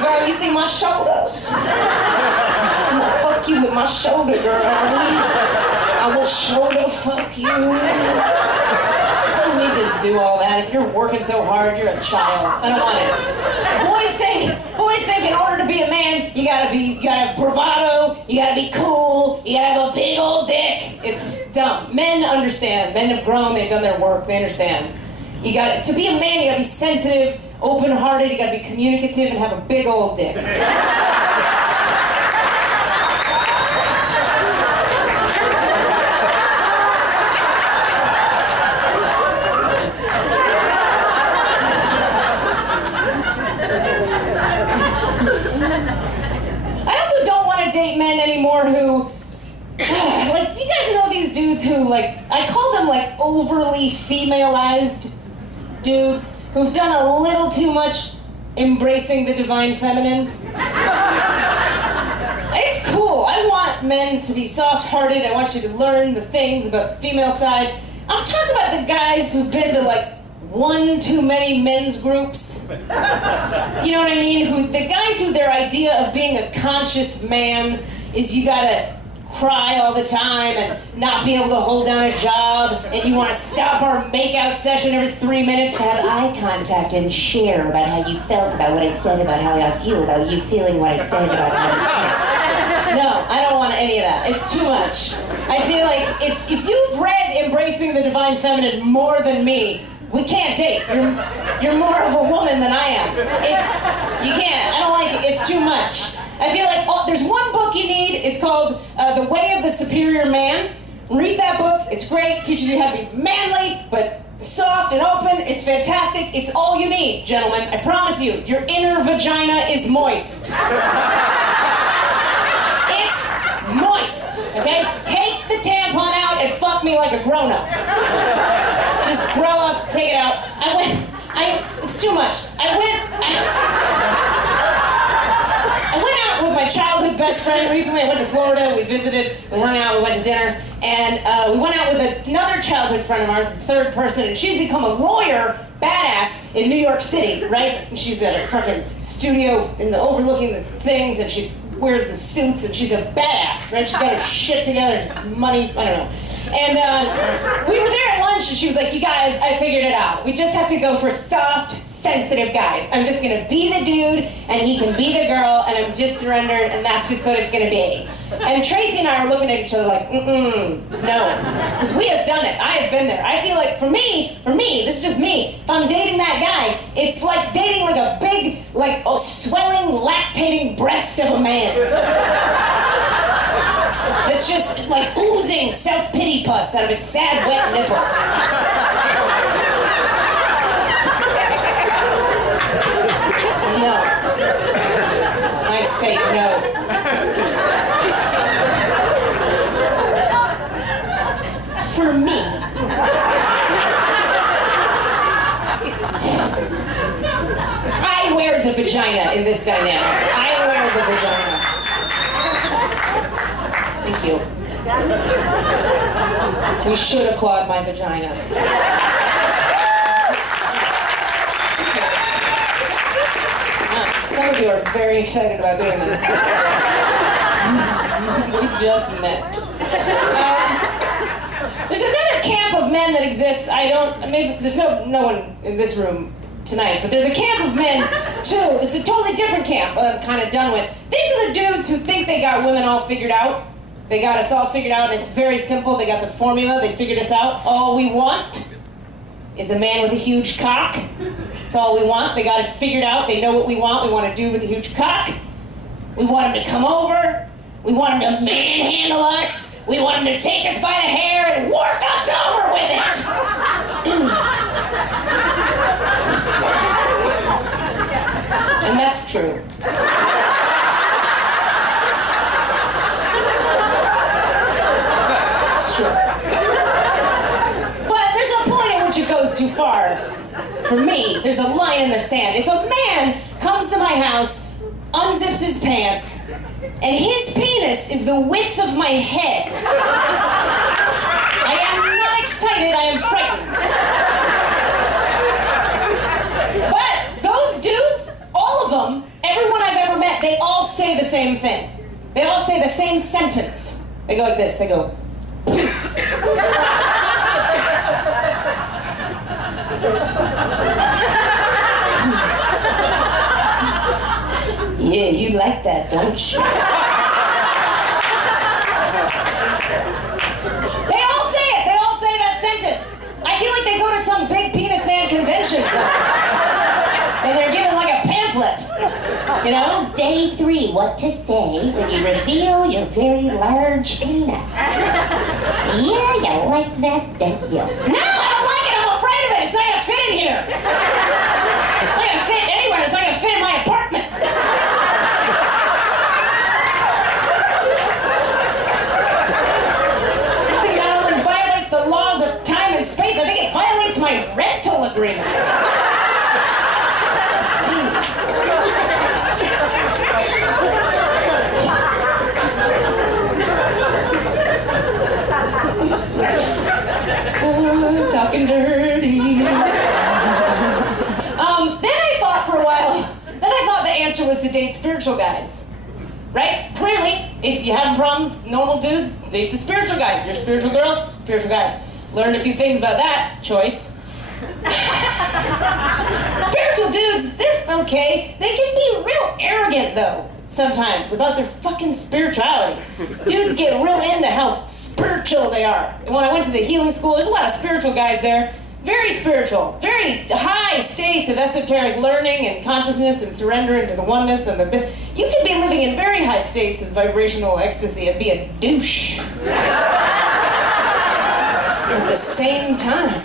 Girl, you see my shoulders? I'm gonna fuck you with my shoulder, girl. I will shoulder fuck you." I don't need to do all that. If you're working so hard, you're a child. I don't want it. Boys think in order to be a man, you gotta have bravado, you gotta be cool, you gotta have a big old dick. It's dumb. Men understand. Men have grown, they've done their work, they understand. To be a man, you gotta be sensitive, open-hearted, you gotta be communicative, and have a big old dick. who, like, do you guys know these dudes who, like, I call them, like, overly femaleized dudes who've done a little too much embracing the divine feminine? It's cool. I want men to be soft-hearted. I want you to learn the things about the female side. I'm talking about the guys who've been to, like, one too many men's groups. You know what I mean? The guys who their idea of being a conscious man is you gotta cry all the time and not be able to hold down a job, and you want to stop our makeout session every 3 minutes to have eye contact and share about how you felt about what I said about how I feel about you feeling what I said about how you feel. No, I don't want any of that. It's too much. I feel like if you've read Embracing the Divine Feminine more than me, we can't date. You're more of a woman than I am. You can't. I don't like it. It's too much. I feel like there's one book you need. It's called The Way of the Superior Man. Read that book. It's great. Teaches you how to be manly, but soft and open. It's fantastic. It's all you need, gentlemen. I promise you. Your inner vagina is moist. It's moist. Okay? Take the tampon out and fuck me like a grown-up. Just grow up, take it out. It's too much. I went out with my childhood best friend recently. I went to Florida, we visited, we hung out, we went to dinner, and we went out with another childhood friend of ours, the third person, and she's become a lawyer badass in New York City, right? And she's at a fucking studio overlooking the things, and she wears the suits, and she's a badass, right? She's got her shit together, money, I don't know. And we were there at lunch, and she was like, you guys, I figured it out. We just have to go for soft, sensitive guys. I'm just gonna be the dude, and he can be the girl, and I'm just surrendered, and that's just what it's gonna be. And Tracy and I are looking at each other like, no. Because we have done it. I have been there. I feel like for me, this is just me, if I'm dating that guy, it's like dating like a big, like, swelling, lactating breast of a man. It's just like oozing self-pity pus out of its sad, wet nipple. No. I say no. For me. I wear the vagina in this dynamic. I wear the vagina. Thank you. We should applaud my vagina. Some of you are very excited about doing that. We just met. There's another camp of men that exists. Maybe there's no one in this room tonight, but there's a camp of men too. It's a totally different camp I'm kind of done with. These are the dudes who think they got women all figured out. They got us all figured out, and it's very simple. They got the formula. They figured us out. All we want is a man with a huge cock. That's all we want. They got it figured out. They know what we want. We want to do with a huge cock. We want him to come over. We want him to manhandle us. We want him to take us by the hair and work us over with it. And that's true. It's true. But there's a point at which it goes too far. For me, there's a line in the sand. If a man comes to my house, unzips his pants, and his penis is the width of my head, I am not excited, I am frightened. But those dudes, all of them, everyone I've ever met, they all say the same thing. They all say the same sentence. They go like this, they go, yeah, you like that, don't you? They all say it. They all say that sentence. I feel like they go to some big penis man convention and they're given like a pamphlet. You know? Day 3, what to say when you reveal your very large penis. Yeah, you like that, don't you? No, I don't like it. I'm afraid of it. It's not gonna fit in here. It's not gonna fit anywhere. It's not gonna fit in my apartment. solution was to date spiritual guys. Right? Clearly, if you're having problems, normal dudes, date the spiritual guys. If you're a spiritual girl, spiritual guys. Learned a few things about that choice. Spiritual dudes, they're okay. They can be real arrogant, though, sometimes, about their fucking spirituality. Dudes get real into how spiritual they are. And when I went to the healing school, there's a lot of spiritual guys there. Very spiritual, very high states of esoteric learning and consciousness and surrendering to the oneness and you can be living in very high states of vibrational ecstasy and be a douche at the same time.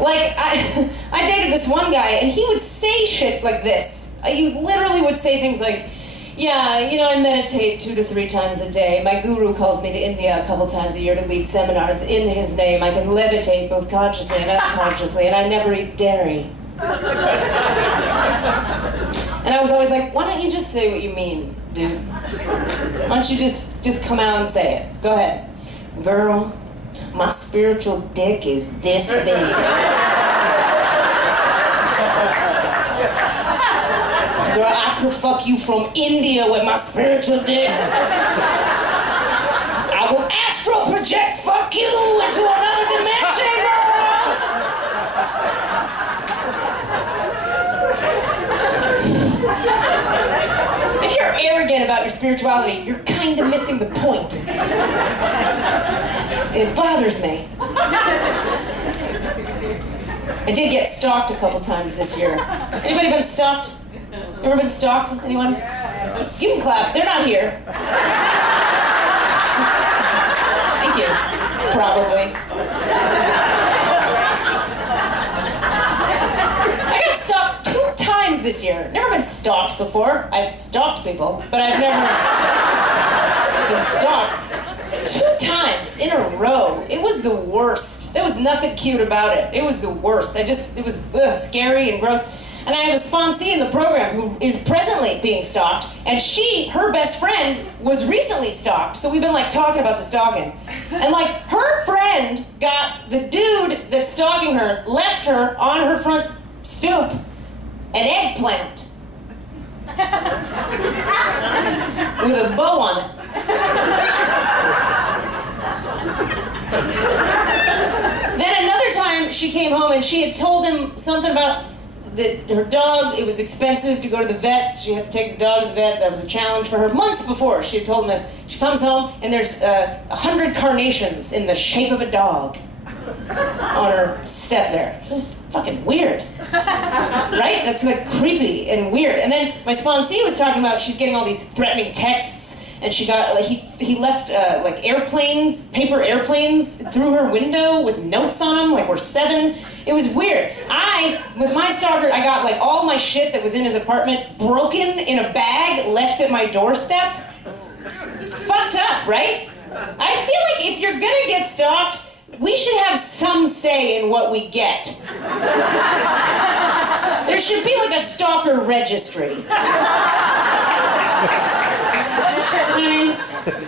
Like, I dated this one guy and he would say shit like this. You literally would say things like, yeah, you know, I meditate 2 to 3 times a day. My guru calls me to India a couple times a year to lead seminars in his name. I can levitate both consciously and unconsciously, and I never eat dairy. And I was always like, why don't you just say what you mean, dude? Why don't you just come out and say it? Go ahead. Girl, my spiritual dick is this big. Girl, I could fuck you from India with my spiritual dick. I will astral project fuck you into another dimension, girl. If you're arrogant about your spirituality, you're kind of missing the point. It bothers me. I did get stalked a couple times this year. Anybody been stalked? Ever been stalked? Anyone? You can clap. They're not here. Thank you. Probably. I got stalked 2 times this year. Never been stalked before. I've stalked people, but I've never been stalked. 2 times in a row. It was the worst. There was nothing cute about it. It was the worst. It was scary and gross. And I have a sponsee in the program who is presently being stalked, and her best friend, was recently stalked, so we've been like talking about the stalking. And like, her friend got the dude that's stalking her, left her on her front stoop, an eggplant. With a bow on it. Then another time she came home and she had told him something about her dog. It was expensive to go to the vet. She had to take the dog to the vet. That was a challenge for her. Months before, she had told him this. She comes home, and there's 100 carnations in the shape of a dog on her step there. It's just fucking weird. Right? That's like creepy and weird. And then my sponsee was talking about she's getting all these threatening texts, and she got, like, he left like airplanes, paper airplanes through her window with notes on them, like we're 7. It was weird. With my stalker, I got like all my shit that was in his apartment broken in a bag, left at my doorstep. Fucked up, right? I feel like if you're gonna get stalked, we should have some say in what we get. There should be like a stalker registry. You know what I mean?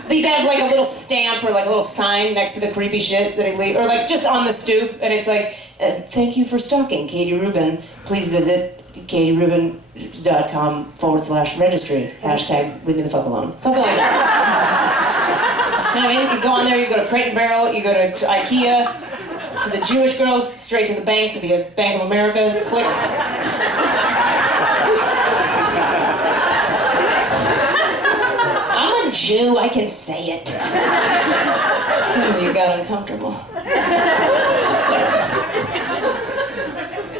You can have like a little stamp or like a little sign next to the creepy shit that he leaves, or like just on the stoop, and it's like, thank you for stalking Katie Rubin. Please visit katierubin.com/registry. # leave me the fuck alone. Something like that. You know what I mean? You go on there, you go to Crate and Barrel, you go to IKEA. For the Jewish girls, straight to the bank, to the Bank of America, click. Jew, I can say it. Suddenly you got uncomfortable.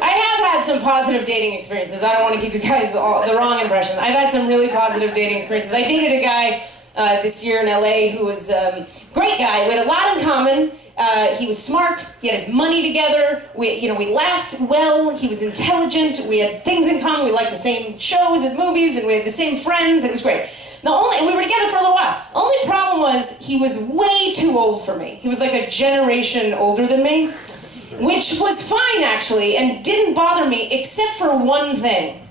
I have had some positive dating experiences. I don't want to give you guys the wrong impression. I've had some really positive dating experiences. I dated a guy this year in LA who was a great guy. We had a lot in common. He was smart. He had his money together. We laughed well. He was intelligent. We had things in common. We liked the same shows and movies, and we had the same friends. It was great. And we were together for a little while. Only problem was he was way too old for me. He was like a generation older than me, which was fine actually, and didn't bother me except for one thing.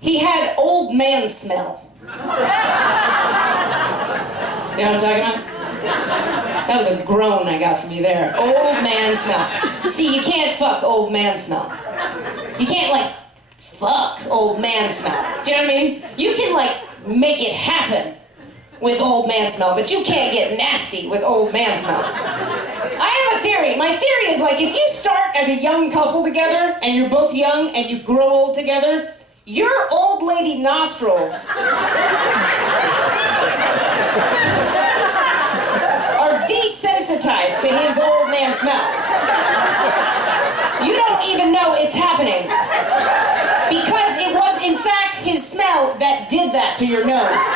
He had old man smell. You know what I'm talking about? That was a groan I got from you there. Old man smell. See, you can't fuck old man smell. You can't, like, fuck old man smell. Do you know what I mean? You can, like, make it happen with old man smell, but you can't get nasty with old man smell. I have a theory. My theory is, like, if you start as a young couple together, and you're both young, and you grow old together, your old lady nostrils are desensitized to his old man smell. You don't even know it's happening. Because it was, in fact, his smell that did that to your nose.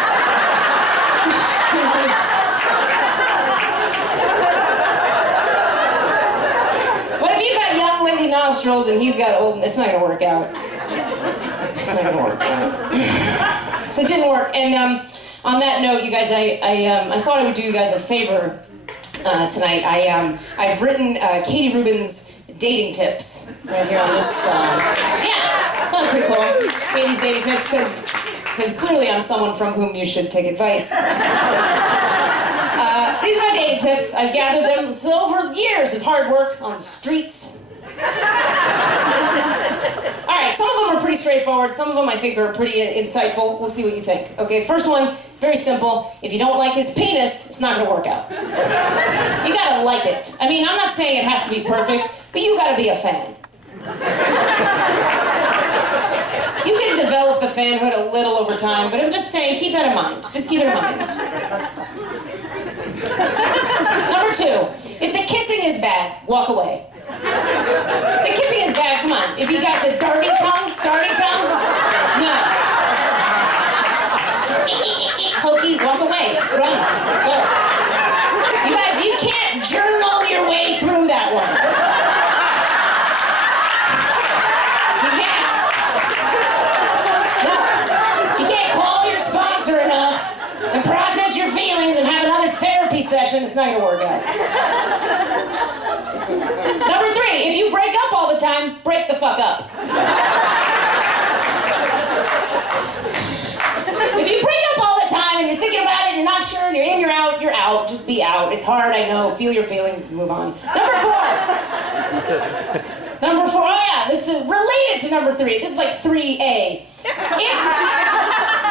What if you got young lady nostrils and he's got old? It's not gonna work out. It's not gonna work out. So it didn't work. And on that note, you guys, I thought I would do you guys a favor tonight. I've written Katie Rubin's dating tips right here on this. Yeah, that was pretty cool. Katie's dating tips, because clearly I'm someone from whom you should take advice. These are my dating tips. I've gathered them over years of hard work on the streets. All right, some of them are pretty straightforward. Some of them I think are pretty insightful. We'll see what you think. Okay, the first one, very simple. If you don't like his penis, it's not gonna work out. You gotta like it. I mean, I'm not saying it has to be perfect, but you gotta be a fan. You can develop the fanhood a little over time, but I'm just saying, keep that in mind. Just keep it in mind. Number two, if the kissing is bad, walk away. If the kissing is bad, come on. If you got the darty tongue, no. Hokey, walk away, run, go. You guys, you can't journal your way through that one. You can't. No. You can't call your sponsor enough and process your feelings and have another therapy session. It's not gonna work out. Number three, if you break up all the time, break the fuck up. If you break up all the time and you're thinking about it, you're not sure, and you're in, you're out. Just be out. It's hard, I know. Feel your feelings and move on. Number four, oh yeah, this is related to number three. This is like 3A.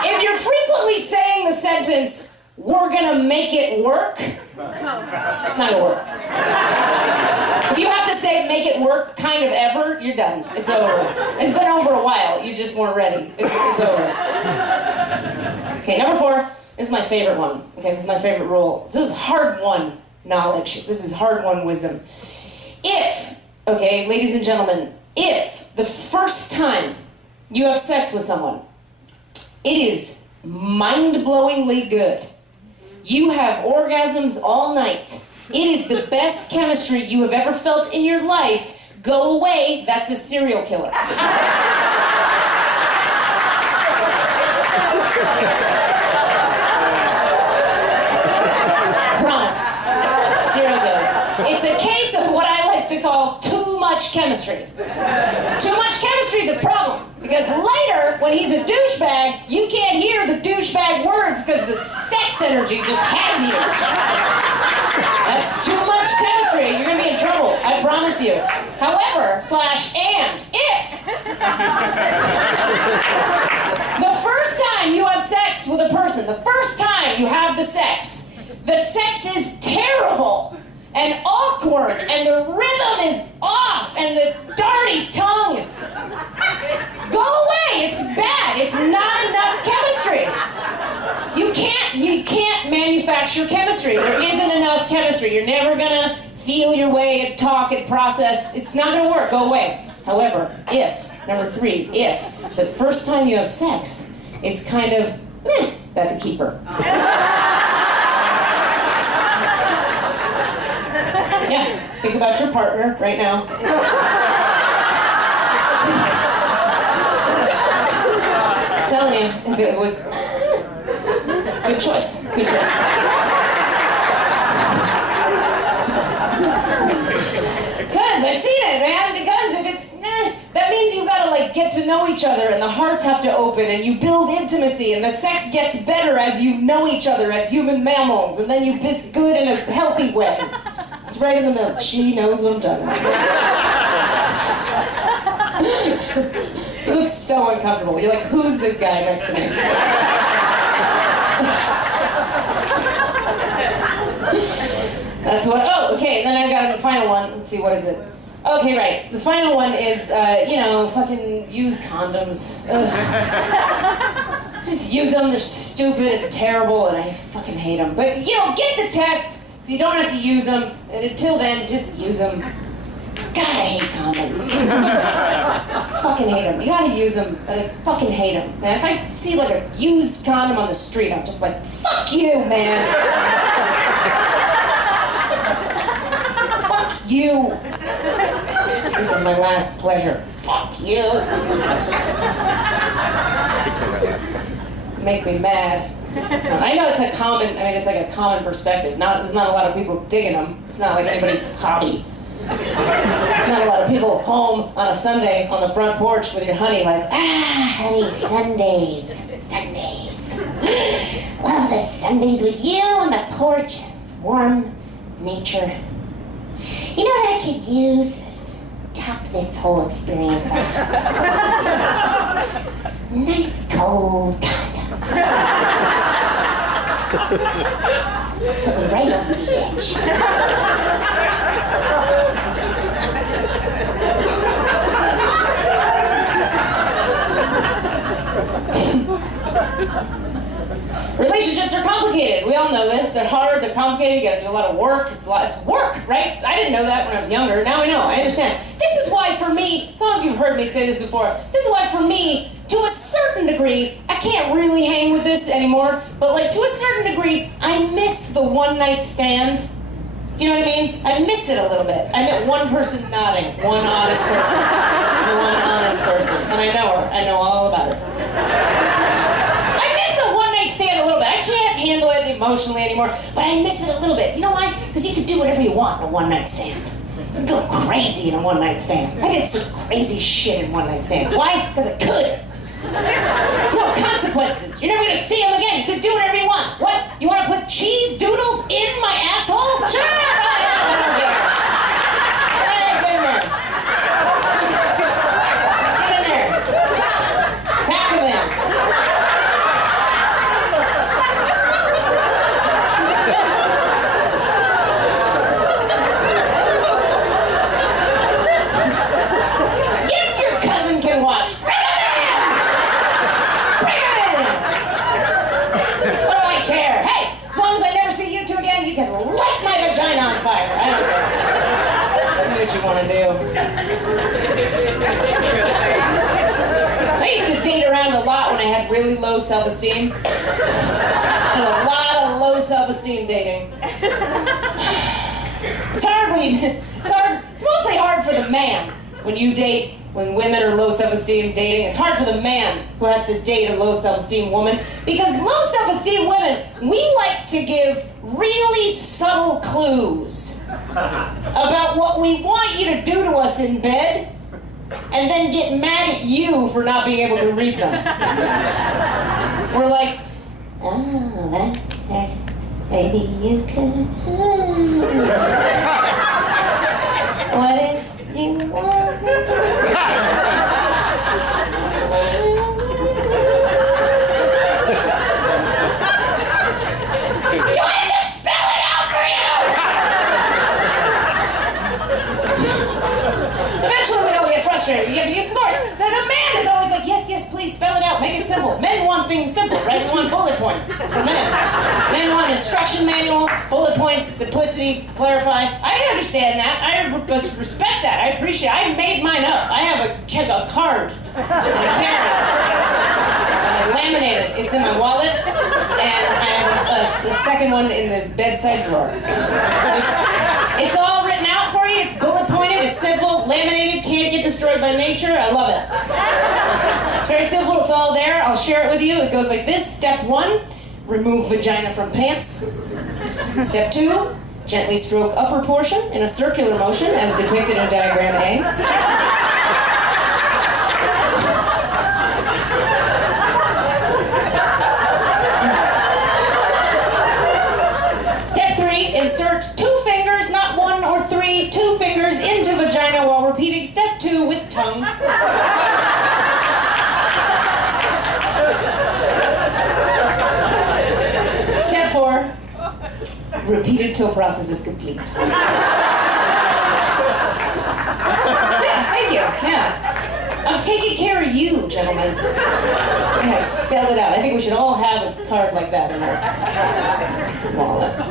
If you're frequently saying the sentence, "We're gonna make it work," it's not gonna work. If you have to say "make it work" kind of ever, you're done. It's over. It's been over a while. You just weren't ready. It's over. Okay, number four. This is my favorite one. Okay, this is my favorite rule. This is hard-won knowledge. This is hard-won wisdom. If, okay, ladies and gentlemen, if the first time you have sex with someone, it is mind-blowingly good. You have orgasms all night. It is the best chemistry you have ever felt in your life. Go away, that's a serial killer. Promise. Serial killer. It's a case of what I like to call too much chemistry. Too much chemistry is a problem. Because later, when he's a douchebag, you can't hear the douchebag words because the sex energy just has you. That's too much chemistry. You're going to be in trouble. I promise you. However, if the first time you have sex with a person, the first time you have the sex is terrible and awkward and the rhythm is off and the darty tongue. Go away. It's bad. It's not enough chemistry. You can't manufacture chemistry. There isn't enough chemistry. You're never gonna feel your way and talk and process. It's not gonna work. Go away. However, number three, if the first time you have sex, it's kind of, that's a keeper. Yeah, think about your partner right now. I'm telling you, if it was, it's a good choice. Good choice. Because I've seen it, man. Because if it's, that means you've got to like get to know each other, and the hearts have to open, and you build intimacy, and the sex gets better as you know each other as human mammals, and then it's good in a healthy way. It's right in the middle. She knows what I'm talking about. He looks so uncomfortable. You're like, who's this guy next to me? That's what, oh, okay, and then I've got a final one. Let's see, what is it? Okay, right. The final one is, fucking use condoms. Just use them, they're stupid, it's terrible, and I fucking hate them. But, get the test so you don't have to use them, and until then, just use them. God, I hate condoms. I fucking hate them. You gotta use them, but I fucking hate them. Man, if I see like a used condom on the street, I'm just like, fuck you, man. Fuck you. Drink of my last pleasure. Fuck you. Make me mad. I know it's like a common perspective. There's not a lot of people digging them. It's not like anybody's hobby. Not a lot of people home on a Sunday on the front porch with your honey like, honey, Sundays. Well, the Sundays with you on the porch, warm nature. You know what I could use this, top this whole experience off? Nice cold condom. Put me right over the edge. Relationships are complicated. We all know this. They're hard, they're complicated, you gotta do a lot of work. It's work, right? I didn't know that when I was younger. Now I know, I understand. This is why for me, some of you have heard me say this before, this is why for me, to a certain degree, I can't really hang with this anymore, but like to a certain degree, I miss the one night stand. Do you know what I mean? I miss it a little bit. I met one person nodding, one honest person. One honest person. And I know her. I know all about it. I miss the one night stand a little bit. I can't handle it emotionally anymore, but I miss it a little bit. You know why? Because you can do whatever you want in a one night stand. You can go crazy in a one night stand. I did some crazy shit in one night stands. Why? Because I could. No consequences. You're never going to see them again. You could do whatever you want. What? You want to put cheese doodles in my asshole? Sure! Hey, get in there. Get in there. Pack them in. Yes, your cousin can watch. You can light my vagina on fire. I don't care. Do what you want to do. I used to date around a lot when I had really low self-esteem. And a lot of low self-esteem dating. It's hard when it's mostly hard for the man when you date. When women are low self-esteem dating, it's hard for the man who has to date a low self-esteem woman, because low self-esteem women, we like to give really subtle clues about what we want you to do to us in bed, and then get mad at you for not being able to read them. We're like, oh, that's right. Maybe you can. What if you want me? Of course, the man is always like, yes, please, spell it out, make it simple. Men want things simple, right? We want bullet points for men. Men want instruction manual, bullet points, simplicity, clarify. I understand that. I respect that. I appreciate it. I made mine up. I have a card. I carry it. Laminated. It's in my wallet, and I have a second one in the bedside drawer. It's all written out for you. It's bullet pointed. It's simple. Laminated. Can't get destroyed by nature. I love it. It's very simple. It's all there. I'll share it with you. It goes like this. Step 1, remove vagina from pants. Step 2, gently stroke upper portion in a circular motion as depicted in diagram A. Step 3, insert 2 fingers, not 1 or 3, 2 fingers into vagina while repeating step 2 with tongue. Repeated till process is complete. Yeah, thank you. Yeah. I'm taking care of you, gentlemen. Yeah, spell it out. I think we should all have a card like that in our wallets.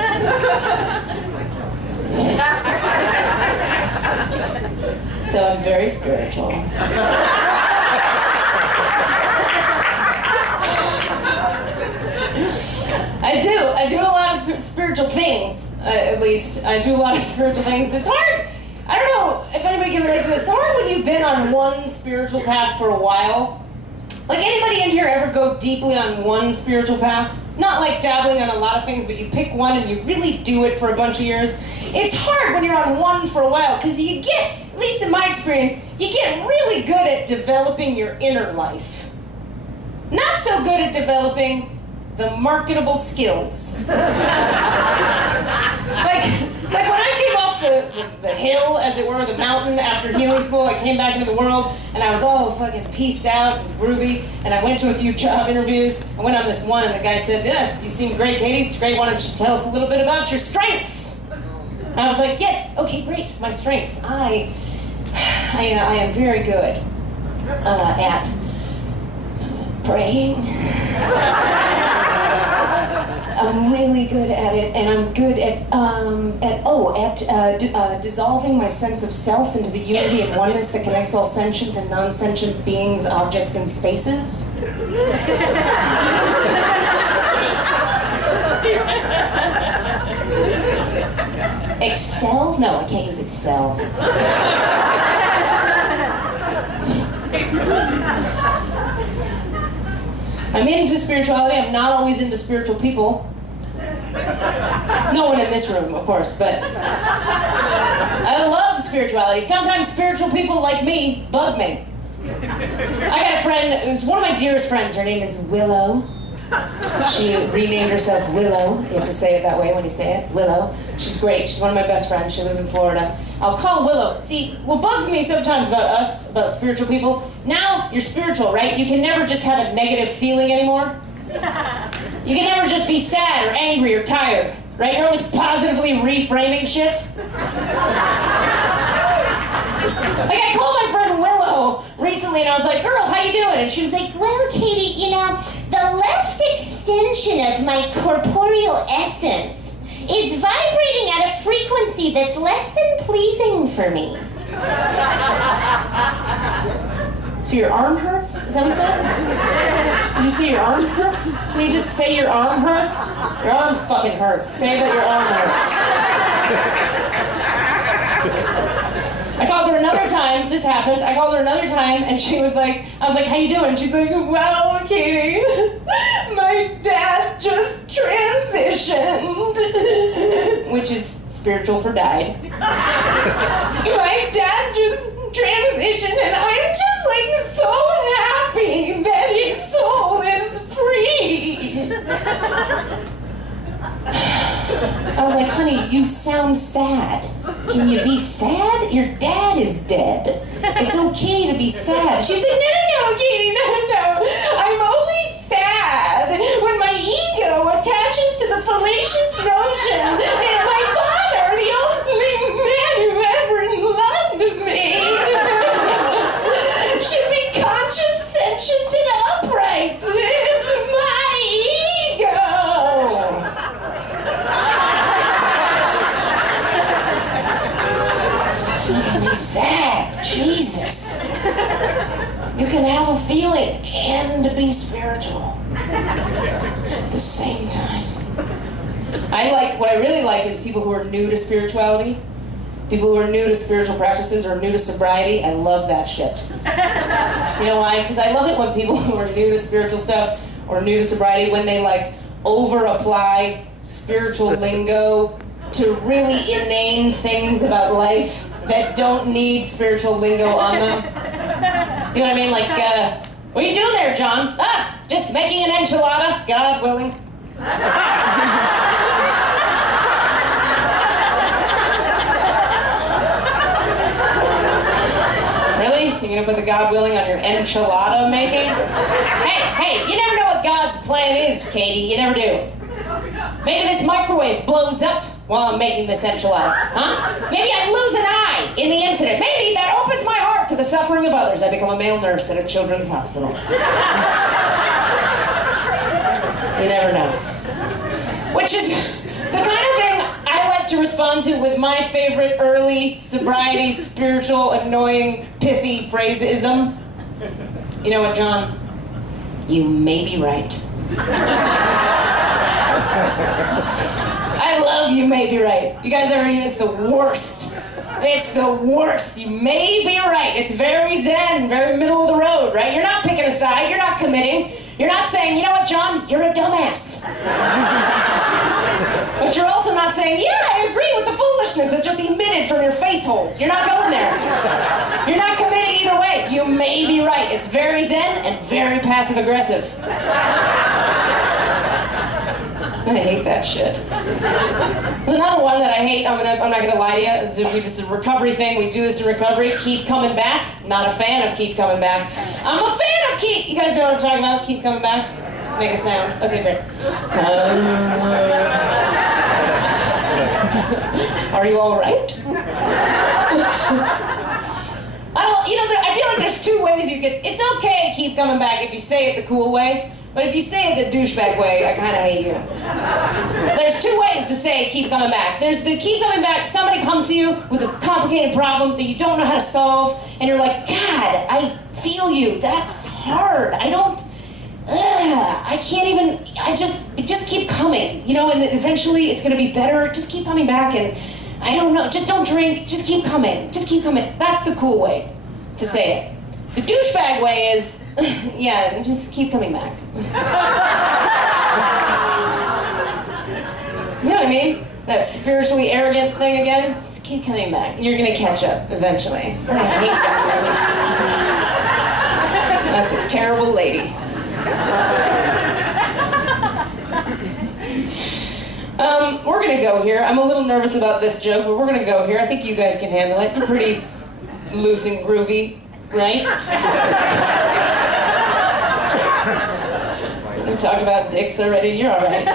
So I'm very spiritual. I do a lot of spiritual things, at least. I do a lot of spiritual things. It's hard. I don't know if anybody can relate to this. It's hard when you've been on one spiritual path for a while. Like, anybody in here ever go deeply on one spiritual path? Not like dabbling on a lot of things, but you pick one and you really do it for a bunch of years. It's hard when you're on one for a while, because you get, at least in my experience, you get really good at developing your inner life. Not so good at developing the marketable skills. like when I came off the hill, as it were, the mountain after healing school, I came back into the world, and I was all fucking pieced out and groovy, and I went to a few job interviews. I went on this one, and the guy said, "Yeah, you seem great, Katie. It's great. Why don't you tell us a little bit about your strengths?" And I was like, "Yes, okay, great. My strengths. I am very good at praying. I'm really good at it, and I'm good at dissolving my sense of self into the unity and oneness that connects all sentient and non-sentient beings, objects, and spaces." Excel? No, I can't use Excel. I'm into spirituality. I'm not always into spiritual people. No one in this room, of course, but I love spirituality. Sometimes spiritual people like me bug me. I got a friend who's one of my dearest friends. Her name is Willow. She renamed herself Willow. You have to say it that way when you say it. Willow. She's great. She's one of my best friends. She lives in Florida. I'll call Willow. See, what bugs me sometimes about us, about spiritual people, now you're spiritual, right? You can never just have a negative feeling anymore. You can never just be sad or angry or tired, right? You're always positively reframing shit. Like, I called my friend Willow recently, and I was like, "Girl, how you doing?" And she was like, Well, Katie, the left extension of my corporeal essence is vibrating at a frequency that's less than pleasing for me. "So your arm hurts?" Is that what you said? Did you say your arm hurts? Can you just say your arm hurts? Your arm fucking hurts. Say that your arm hurts. I called her another time. This happened. I called her another time, and she was like, I was like, "How you doing?" And she's like, "Well, Katie, my dad just transitioned," which is spiritual for died. "My dad just transitioned, and I'm just like so happy that his soul is free." I was like, "Honey, you sound sad. Can you be sad? Your dad is dead. It's okay to be sad." She's like, No, Katie, no. I'm only sad when my ego attaches to the fallacious notion that my father, the only man who ever loved me, should be conscious, sentient, and upright. It's my ego." You can be sad. Jesus. You can have a feeling and be spiritual at the same time. What I really like is people who are new to spirituality. People who are new to spiritual practices or new to sobriety. I love that shit. You know why? Because I love it when people who are new to spiritual stuff or new to sobriety, when they over-apply spiritual lingo to really inane things about life that don't need spiritual lingo on them. You know what I mean? Like, "What are you doing there, John?" "Ah, just making an enchilada, God willing." Really? You're gonna put the God willing on your enchilada making? Hey, you never know what God's plan is, Katie. You never do. Maybe this microwave blows up while I'm making this enchilada, huh? Maybe I lose an eye in the incident. Maybe that opens my heart to the suffering of others. I become a male nurse at a children's hospital. You never know. Which is the kind of thing I like to respond to with my favorite early sobriety, spiritual, annoying, pithy phraseism. You know what, John? You may be right. I love you may be right. You guys ever hear it's the worst? It's the worst. You may be right. It's very zen, very middle of the road, right? You're not picking a side. You're not committing. You're not saying, you know what, John? You're a dumbass. But you're also not saying, yeah, I agree with the foolishness that just emitted from your face holes. You're not going there. You're not committing either way. You may be right. It's very zen and very passive aggressive. I hate that shit. Another one that I hate, I'm not gonna lie to you, it's a recovery thing. We do this in recovery. Keep coming back. Not a fan of keep coming back. I'm a fan of keep. You guys know what I'm talking about? Keep coming back. Make a sound. Okay, great. Are you all right? I feel like there's two ways you can. It's okay, keep coming back if you say it the cool way. But if you say it the douchebag way, I kind of hate you. There's two ways to say keep coming back. There's the keep coming back, somebody comes to you with a complicated problem that you don't know how to solve, and you're like, God, I feel you. That's hard. I can't even, just keep coming, you know, and eventually it's gonna be better. Just keep coming back, and I don't know, just don't drink, just keep coming. Just keep coming. That's the cool way to say it. The douchebag way is, yeah, just keep coming back. You know what I mean? That spiritually arrogant thing again? Just keep coming back. You're gonna catch up eventually. I hate that. That's a terrible lady. We're gonna go here. I'm a little nervous about this joke, but we're gonna go here. I think you guys can handle it. You're pretty loose and groovy. Right? We talked about dicks already. You're all right.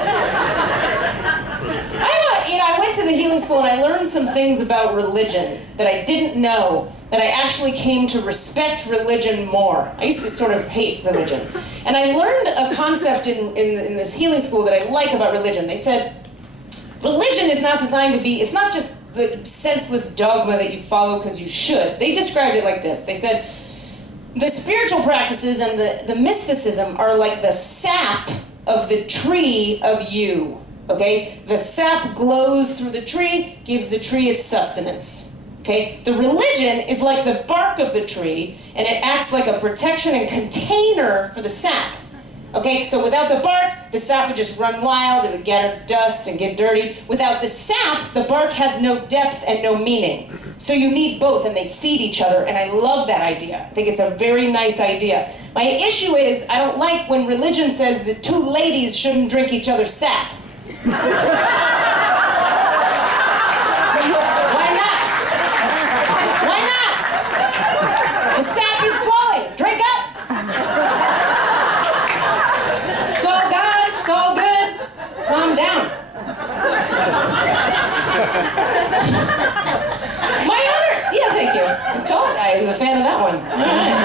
I went to the healing school and I learned some things about religion that I didn't know, that I actually came to respect religion more. I used to sort of hate religion. And I learned a concept in this healing school that I like about religion. They said, religion is not designed to be, it's not just the senseless dogma that you follow because you should. They described it like this. They said, the spiritual practices and the mysticism are like the sap of the tree of you, okay? The sap glows through the tree, gives the tree its sustenance, okay? The religion is like the bark of the tree, and it acts like a protection and container for the sap. Okay, so without the bark, the sap would just run wild, it would gather dust and get dirty. Without the sap, the bark has no depth and no meaning. So you need both, and they feed each other, and I love that idea. I think it's a very nice idea. My issue is, I don't like when religion says that two ladies shouldn't drink each other's sap. Why not? Why not? The sap is flowing. Drink up. Calm down. Thank you. I told you I was a fan of that one. All right.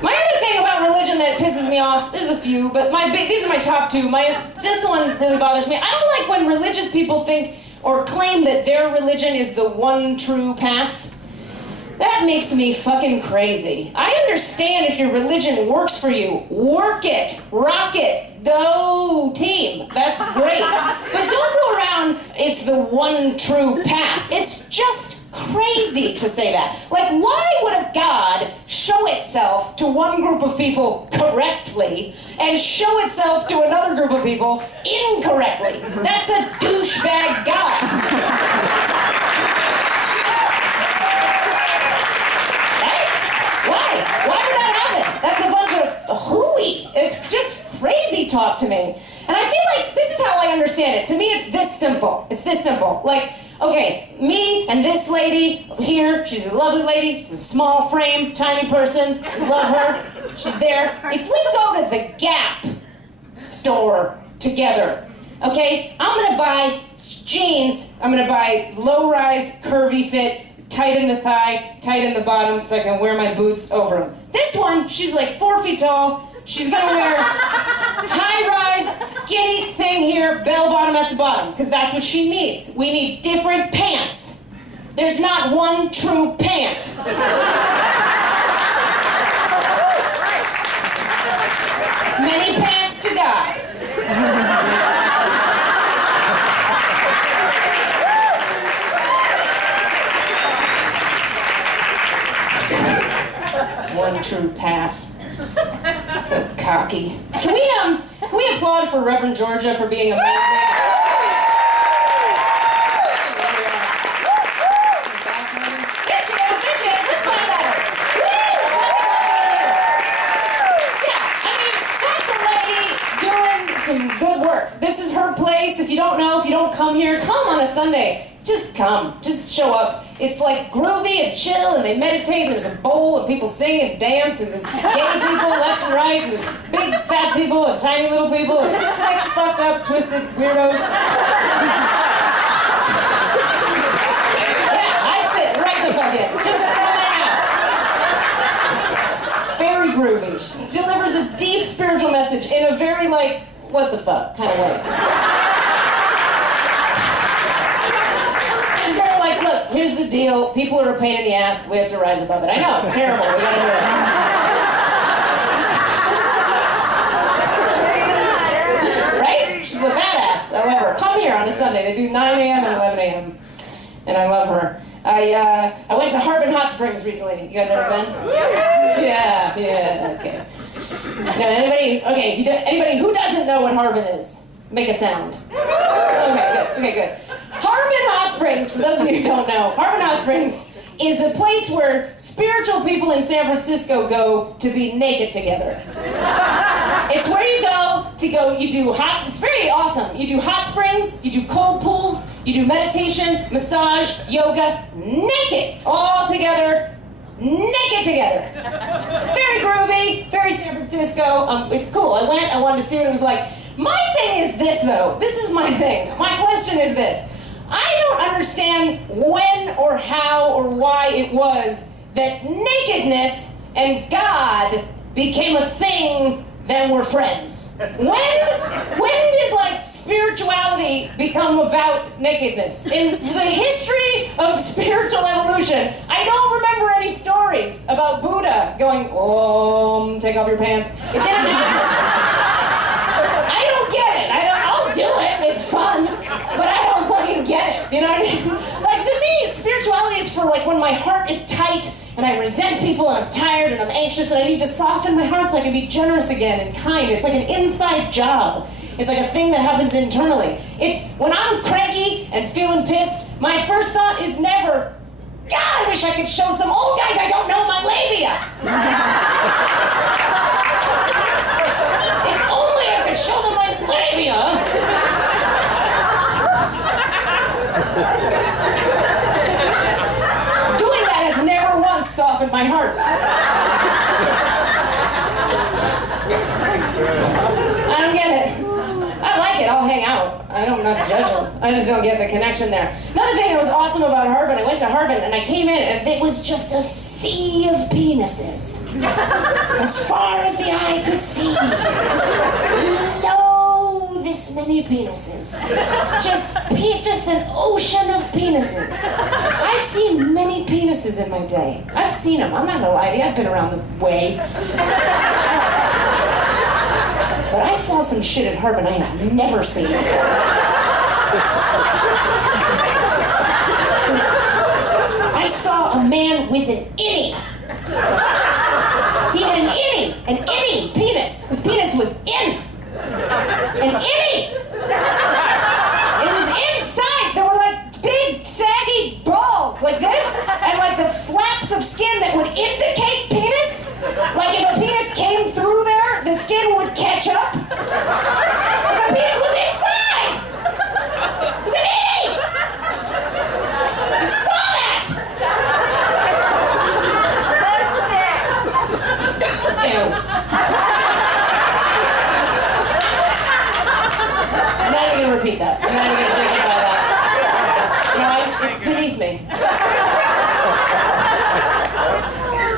My other thing about religion that pisses me off, there's a few, but these are my top two. This one really bothers me. I don't like when religious people think or claim that their religion is the one true path. That makes me fucking crazy. I understand if your religion works for you. Work it. Rock it. Go team. That's great. But don't go around, it's the one true path. It's just crazy to say that. Like, why would a God show itself to one group of people correctly and show itself to another group of people incorrectly? That's a douchebag God. That's a bunch of hooey. It's just crazy talk to me. And I feel like this is how I understand it. To me, it's this simple. It's this simple. Like, okay, me and this lady here, she's a lovely lady. She's a small frame, tiny person. Love her. She's there. If we go to the Gap store together. Okay? I'm gonna buy jeans. I'm gonna buy low-rise, curvy fit, tight in the thigh, tight in the bottom, so I can wear my boots over them. This one, she's like 4 feet tall. She's gonna wear high-rise, skinny thing here, bell bottom at the bottom, because that's what she needs. We need different pants. There's not one true pant. Many pants to God. One true path. So cocky. Can we applaud for Reverend Georgia for being amazing? There she is. Let's clap at her. Yeah, I mean, that's a lady doing some good work. This is her place. If you don't know, if you don't come here, come on a Sunday. Just come. Just show up. It's like groovy and chill, and they meditate, and there's a bowl, and people sing and dance, and there's gay people left and right, and there's big fat people and tiny little people, and sick, fucked up, twisted weirdos. Yeah, I fit right the fuck in. Just come on out. It's very groovy. She delivers a deep spiritual message in a very, like, what the fuck kind of way. Here's the deal. People are a pain in the ass. We have to rise above it. I know, it's terrible. We gotta do it. Right? She's a badass. However, come here on a Sunday. They do 9 a.m. and 11 a.m. And I love her. I went to Rubin Hot Springs recently. You guys ever been? Yeah, okay. Anybody who doesn't know what Rubin is, make a sound. Okay, good. Rubin Hot Springs, for those of you who don't know, Rubin Hot Springs is a place where spiritual people in San Francisco go to be naked together. It's where you you do it's very awesome. You do hot springs, you do cold pools, you do meditation, massage, yoga, naked, all together, naked together. Very groovy, very San Francisco. It's cool. I wanted to see what it was like. My thing is this, though. This is my thing. My question is this. I don't understand when or how or why it was that nakedness and God became a thing that were friends. When did, like, spirituality become about nakedness? In the history of spiritual evolution, I don't remember any stories about Buddha going, take off your pants. It didn't happen. I don't get it. I'll do it. It's fun. But I don't fucking get it. You know what I mean? Like, to me, spirituality is for, like, when my heart is tight and I resent people and I'm tired and I'm anxious and I need to soften my heart so I can be generous again and kind. It's like an inside job. It's like a thing that happens internally. It's when I'm cranky and feeling pissed, my first thought is never, God, I wish I could show some old guys I don't know my labia. If only I could show them my labia. Doing that has never once softened my heart. I don't get it. I like it. I'll hang out. I'm not judging. I just don't get the connection there. Another thing that was awesome about Rubin, I went to Rubin and I came in and it was just a sea of penises. As far as the eye could see. This many penises. Just an ocean of penises. I've seen many penises in my day. I've seen them. I'm not gonna lie to you. I've been around the way. But I saw some shit at Rubin I have never seen before. I saw a man with an innie. He had an innie penis. His penis was in. An innie! It was inside. There were like big, saggy balls like this, and like the flaps of skin that would indicate penis. Like if a penis came through there, the skin would catch up. The penis was inside! It was an innie! I saw that! Ew. to repeat that. I'm not even going to dignify that. It's beneath me.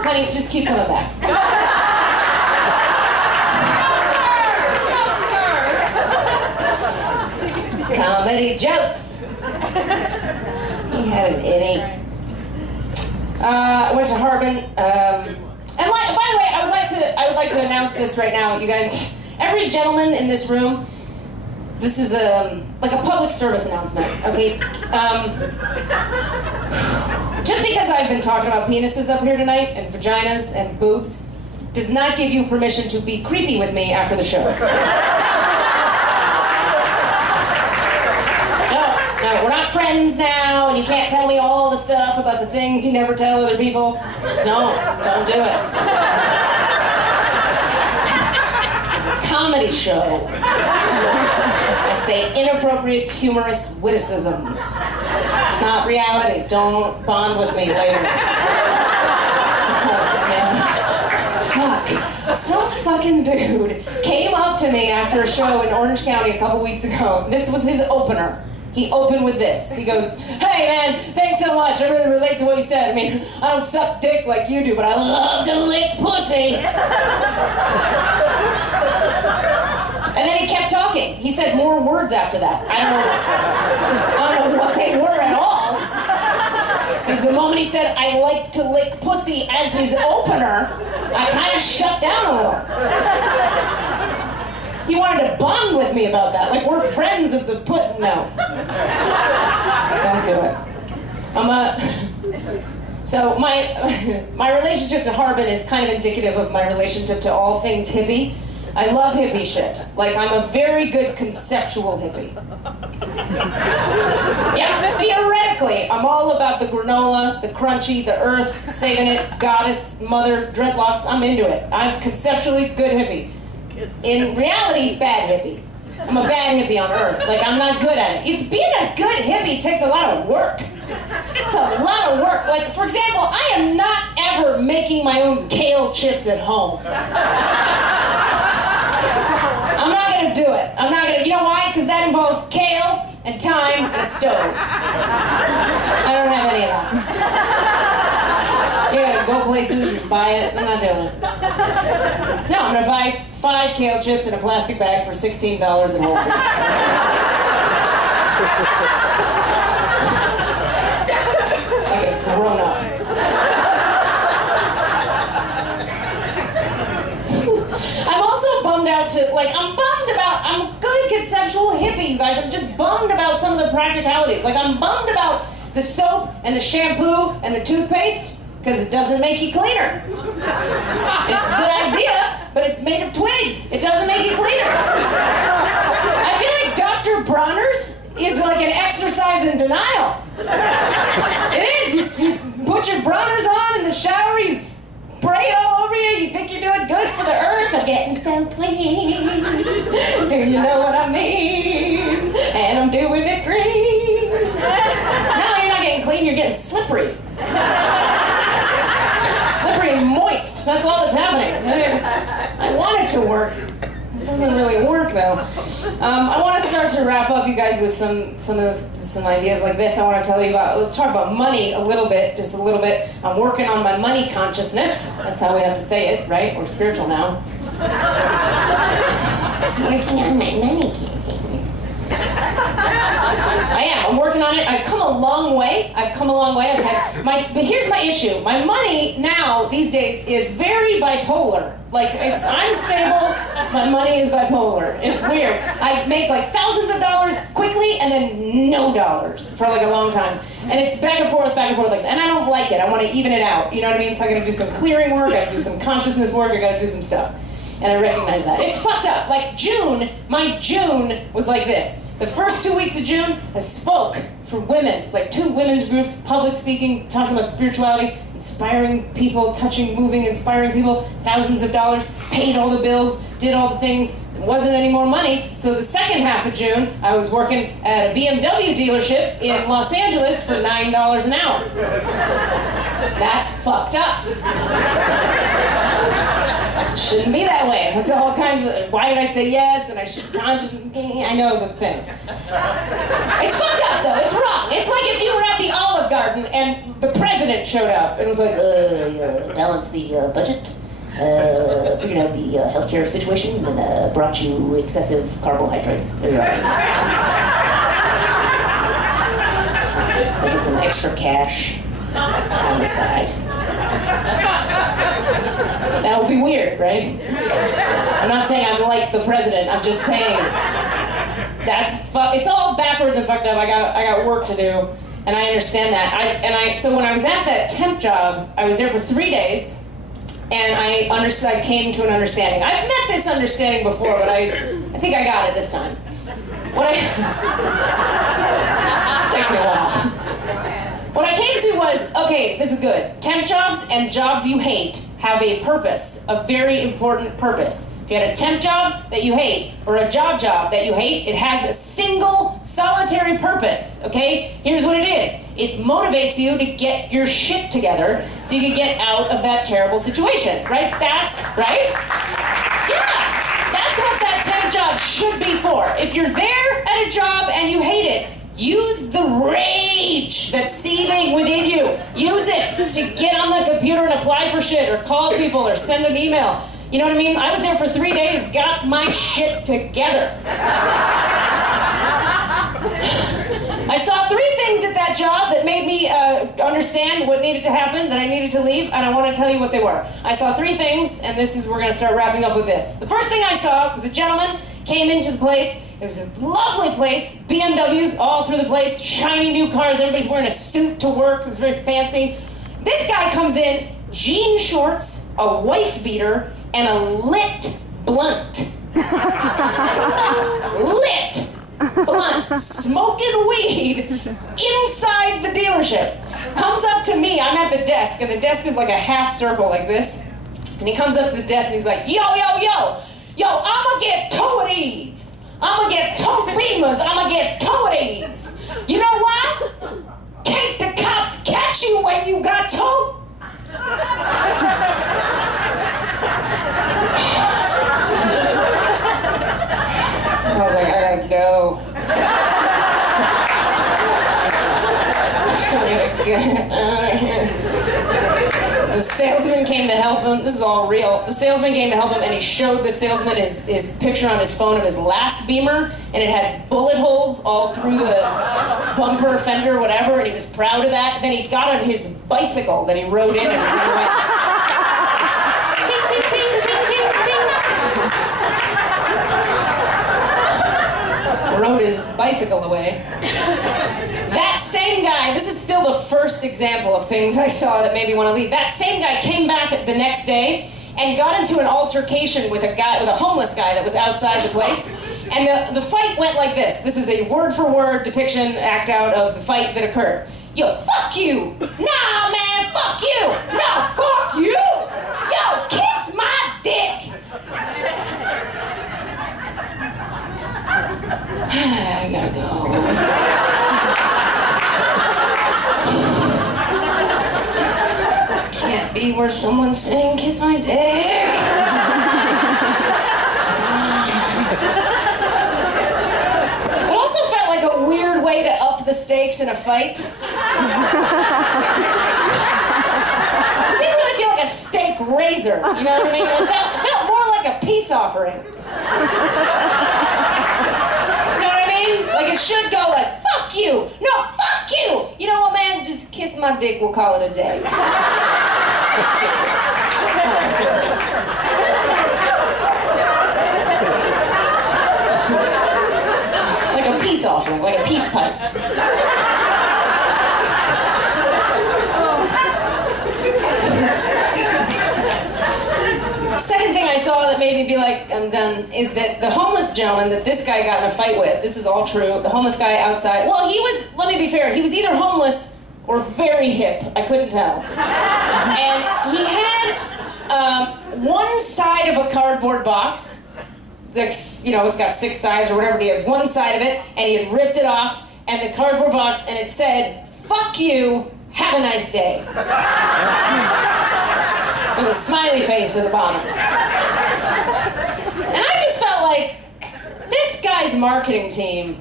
Honey, just keep coming back. Comedy jokes. He had an innie. I went to Harbin. And by the way, I would like to announce this right now, you guys. Every gentleman in this room, this is like a public service announcement, okay? Just because I've been talking about penises up here tonight, and vaginas, and boobs, does not give you permission to be creepy with me after the show. No, we're not friends now, and you can't tell me all the stuff about the things you never tell other people. Don't do it. This is a comedy show. I say inappropriate, humorous witticisms. It's not reality. Don't bond with me later. Fuck. Some fucking dude came up to me after a show in Orange County a couple weeks ago. This was his opener. He opened with this. He goes, "Hey man, thanks so much. I really relate to what you said. I mean, I don't suck dick like you do, but I love to lick pussy." And then he kept talking. He said more words after that. I don't know what they were at all. Because the moment he said, "I like to lick pussy" as his opener, I kind of shut down a little. He wanted to bond with me about that. Like, we're friends of the No. Don't do it. So my relationship to Harbin is kind of indicative of my relationship to all things hippie. I love hippie shit. Like, I'm a very good conceptual hippie. Yeah, theoretically, I'm all about the granola, the crunchy, the earth, saving it, goddess, mother, dreadlocks. I'm into it. I'm conceptually good hippie. In reality, bad hippie. I'm a bad hippie on earth. Like, I'm not good at it. Being a good hippie takes a lot of work. It's a lot of work. Like, for example, I am not ever making my own kale chips at home. I'm not gonna do it. You know why? Because that involves kale and time and a stove. I don't have any of that. You gotta go places and buy it. I'm not doing it. No, I'm gonna buy 5 kale chips in a plastic bag for $16 in Whole Foods. Like a grown up. I'm also bummed out I'm a good conceptual hippie, you guys. I'm just bummed about some of the practicalities. Like, I'm bummed about the soap and the shampoo and the toothpaste. Because it doesn't make you cleaner. It's a good idea, but it's made of twigs. It doesn't make you cleaner. I feel like Dr. Bronner's is like an exercise in denial. It is. You put your Bronner's on in the shower, you spray it all over you, you think you're doing good for the earth. I'm getting so clean. Do you know what I mean? And I'm doing it green. No, you're not getting clean, you're getting slippery. Slippery and moist. That's all that's happening. I want it to work. It doesn't really work though. I want to start to wrap up, you guys, with some ideas like this. I want to tell you about. Let's talk about money a little bit, just a little bit. I'm working on my money consciousness. That's how we have to say it, right? We're spiritual now. Working on my money consciousness. I am. I'm working on it. I've come a long way. But here's my issue. My money now, these days, is very bipolar. Like, I'm stable, my money is bipolar. It's weird. I make like thousands of dollars quickly and then no dollars for like a long time. And it's back and forth like that. And I don't like it. I want to even it out. You know what I mean? So I gotta do some clearing work, I gotta do some consciousness work, I gotta do some stuff. And I recognize that. It's fucked up. Like my June was like this. The first 2 weeks of June, I spoke for women, like 2 women's groups, public speaking, talking about spirituality, inspiring people, touching, moving, inspiring people, thousands of dollars, paid all the bills, did all the things. There wasn't any more money. So the second half of June, I was working at a BMW dealership in Los Angeles for $9 an hour. That's fucked up. Shouldn't be that way. That's all kinds of, why did I say yes? And I should I know the thing. It's fucked up though, it's wrong. It's like if you were at the Olive Garden and the president showed up and was like, balance the budget, figured out the healthcare situation and brought you excessive carbohydrates. I get some extra cash on the side. That would be weird, right? I'm not saying I'm like the president. I'm just saying it's all backwards and fucked up. I got work to do, and I understand that. So when I was at that temp job, I was there for 3 days, and I came to an understanding. I've met this understanding before, but I think I got it this time. It takes me a while. What I came to was, okay, this is good. Temp jobs and jobs you hate have a purpose, a very important purpose. If you had a temp job that you hate, or a job that you hate, it has a single, solitary purpose, okay? Here's what it is. It motivates you to get your shit together so you can get out of that terrible situation, right? That's, right? Yeah, that's what that temp job should be for. If you're there at a job and you hate it, use the rage that's seething within you. Use it to get on the computer and apply for shit, or call people, or send an email. You know what I mean? I was there for 3 days, got my shit together. I saw 3 things at that job that made me understand what needed to happen, that I needed to leave, and I want to tell you what they were. I saw 3 things, and we're going to start wrapping up with this. The first thing I saw was a gentleman came into the place. It was a lovely place, BMWs all through the place, shiny new cars, everybody's wearing a suit to work, it was very fancy. This guy comes in, jean shorts, a wife beater, and a lit blunt. Lit blunt, smoking weed inside the dealership. Comes up to me, I'm at the desk, and the desk is like a half circle like this. And he comes up to the desk and he's like, yo, I'ma get 2 of these. I'ma get 2 Beamers, I'ma get 2 of these. You know why? Can't the cops catch you when you got 2? I was like, I gotta go. The salesman came to help him. This is all real. The salesman came to help him, and he showed the salesman his picture on his phone of his last Beamer, and it had bullet holes all through the bumper, fender, whatever, and he was proud of that. Then he got on his bicycle that he rode in and went. Ting, ting, ting, ting, ting, ting. Rode his bicycle away. That same guy, this is still the first example of things I saw that made me want to leave. That same guy came back the next day and got into an altercation with a homeless guy that was outside the place. And the fight went like this. This is a word-for-word depiction, act out of the fight that occurred. Yo, fuck you! Nah, man, fuck you! No, fuck you! Yo, kiss my dick! I gotta go. Can't be where someone's saying, kiss my dick. It also felt like a weird way to up the stakes in a fight. It didn't really feel like a steak raiser, you know what I mean? It felt more like a peace offering. You know what I mean? Like it should go like, fuck you! No, fuck you! You know what, man? Just kiss my dick, we'll call it a day. Like a peace offering, like a peace pipe. Second thing I saw that made me be like, I'm done, is that the homeless gentleman that this guy got in a fight with, this is all true, the homeless guy outside, well, he was, let me be fair, he was either homeless or very hip, I couldn't tell. And he had one side of a cardboard box, it's got 6 sides or whatever, he had one side of it, and he had ripped it off, and the cardboard box, and it said, fuck you, have a nice day. With a smiley face at the bottom. this guy's marketing team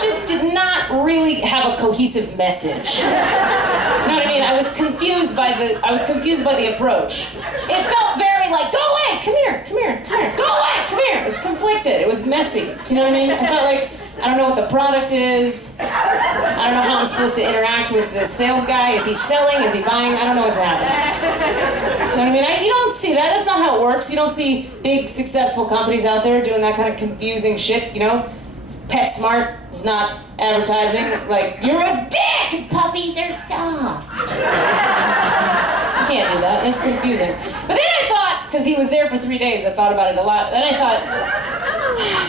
just did not really have a cohesive message. You know what I mean? I was confused by the approach. It felt very like, go away, come here, go away, come here. It was conflicted, it was messy. Do you know what I mean? I felt like, I don't know what the product is. I don't know how I'm supposed to interact with the sales guy. Is he selling? Is he buying? I don't know what's happening. You know what I mean? You don't see that. That's not how it works. You don't see big, successful companies out there doing that kind of confusing shit, you know? PetSmart is not advertising like, you're a dick! Puppies are soft. You can't do that. It's confusing. But then I thought, because he was there for 3 days, I thought about it a lot. Then I thought,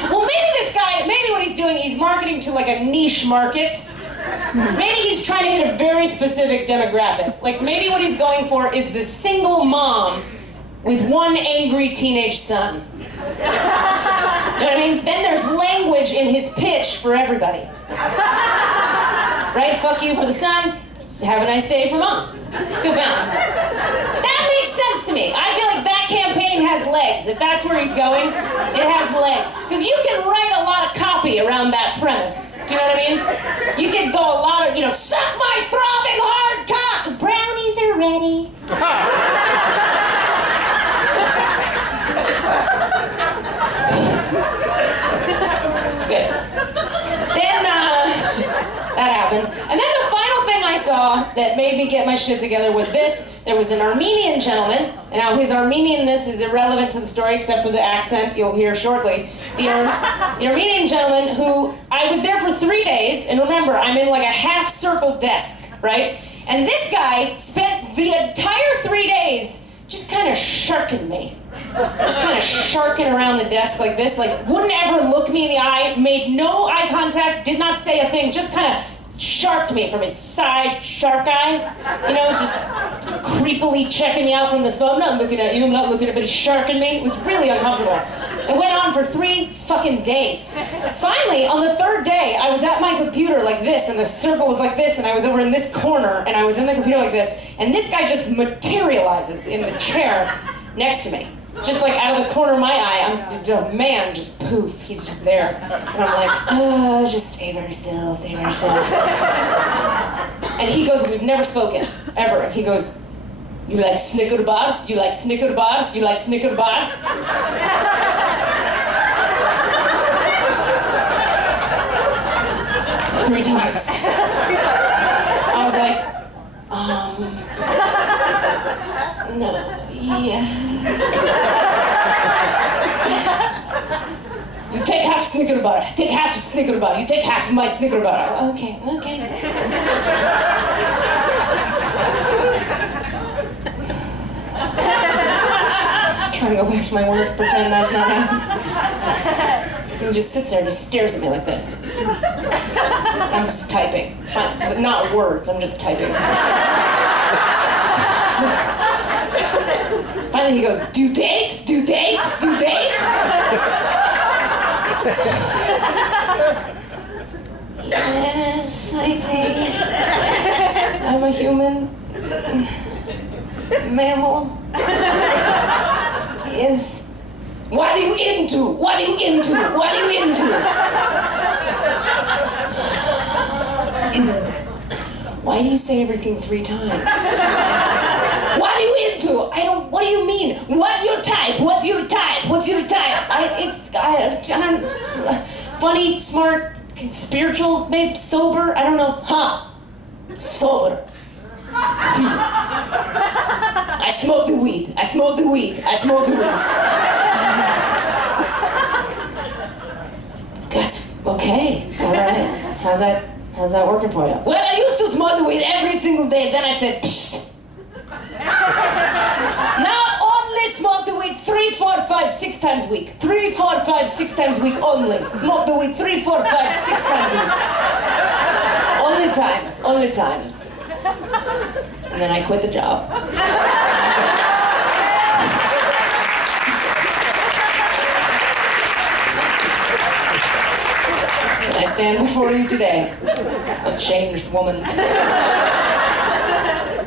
well, maybe this guy, maybe what he's doing, he's marketing to like a niche market. Maybe he's trying to hit a very specific demographic. Like maybe what he's going for is the single mom with one angry teenage son. Do you know what I mean? Then there's language in his pitch for everybody. Right? Fuck you for the son. Have a nice day for mom. It's good balance. That makes sense to me. I feel like that campaign has legs. If that's where he's going, it has legs. Because you can write a lot of copy around that premise. Do you know what I mean? You can go a lot of, suck my throbbing hard cock. Brownies are ready. It's good. Then, that happened. And then the final thing I saw that made me get my shit together was this. There was an Armenian gentleman, and now his Armenianness is irrelevant to the story except for the accent you'll hear shortly. The Armenian gentleman who, I was there for 3 days, and remember, I'm in like a half-circle desk, right? And this guy spent the entire 3 days just kind of sharking me. Just kind of sharking around the desk like this, like wouldn't ever look me in the eye, made no eye contact, did not say a thing, just kind of sharked me from his side shark eye, just creepily checking me out from this phone. I'm not looking at you, I'm not looking at, but he's sharking me. It was really uncomfortable. It went on for 3 fucking days. Finally, on the 3rd day, I was at my computer like this, and the circle was like this, and I was over in this corner, and I was in the computer like this, and this guy just materializes in the chair next to me. Just like out of the corner of my eye, man, just poof, he's just there. And I'm like, just stay very still, stay very still. And he goes, we've never spoken, ever. And he goes, you like Snicker bar? You like Snicker bar? You like Snicker bar? Three times. I was like, no, yes. You take half Snicker bar. Take half Snicker bar. You take half of my Snicker bar. Okay. Just trying to go back to my work, pretend that's not happening. And he just sits there and just stares at me like this. I'm just typing. Fine, but not words, I'm just typing. Finally he goes, due date? Due date? Due date? Yes, I date. I'm a human mammal. Yes. What are you into? What are you into? What are you into? Why do you say everything 3 times? What are you into? What do you mean? What your type? What's your type? What's your type? Funny, smart, spiritual, maybe sober, I don't know. Sober. I smoke the weed. I smoke the weed. I smoke the weed. That's okay. All right. How's that working for you? Well, I used to smoke the weed every single day. Then I said, psst. Now only smoke the weed 3, 4, 5, 6 times a week. 3, 4, 5, 6 times a week only. Smoke the weed 3, 4, 5, 6 times a week. Only times. And then I quit the job. And I stand before you today, a changed woman.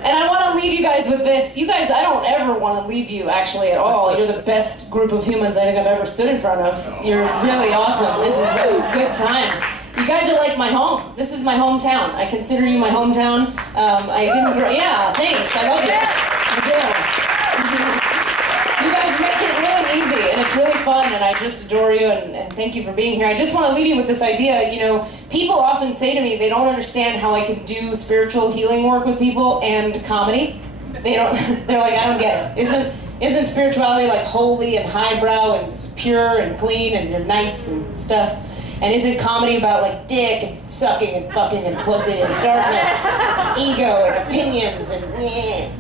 And I want to leave you guys with this. You guys, I don't ever want to leave you actually at all. You're the best group of humans I think I've ever stood in front of. You're really awesome. This is a good time. You guys are like my home. This is my hometown. I consider you my hometown. Yeah, thanks. I love you. I do. You guys make it really easy, and it's really fun, and I just adore you, and thank you for being here. I just want to leave you with this idea. You know, people often say to me they don't understand how I can do spiritual healing work with people and comedy. They're like, I don't get it. Isn't spirituality like holy and highbrow and it's pure and clean and you're nice and stuff? And isn't comedy about like dick and sucking and fucking and pussy and darkness, ego and opinions and meh?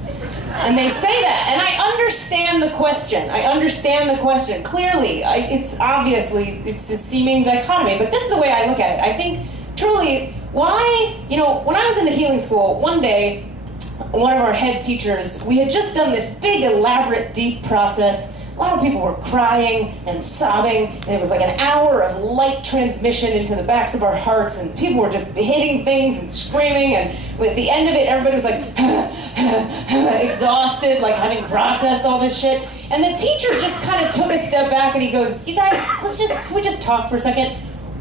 And they say that, and I understand the question. Clearly, it's a seeming dichotomy, but this is the way I look at it. I think, truly, why, when I was in the healing school, one day, one of our head teachers, we had just done this big, elaborate, deep process. A lot of people were crying and sobbing, and it was like an hour of light transmission into the backs of our hearts, and people were just hitting things and screaming, and at the end of it, everybody was like, exhausted, like having processed all this shit. And the teacher just kind of took a step back, and he goes, you guys, can we just talk for a second?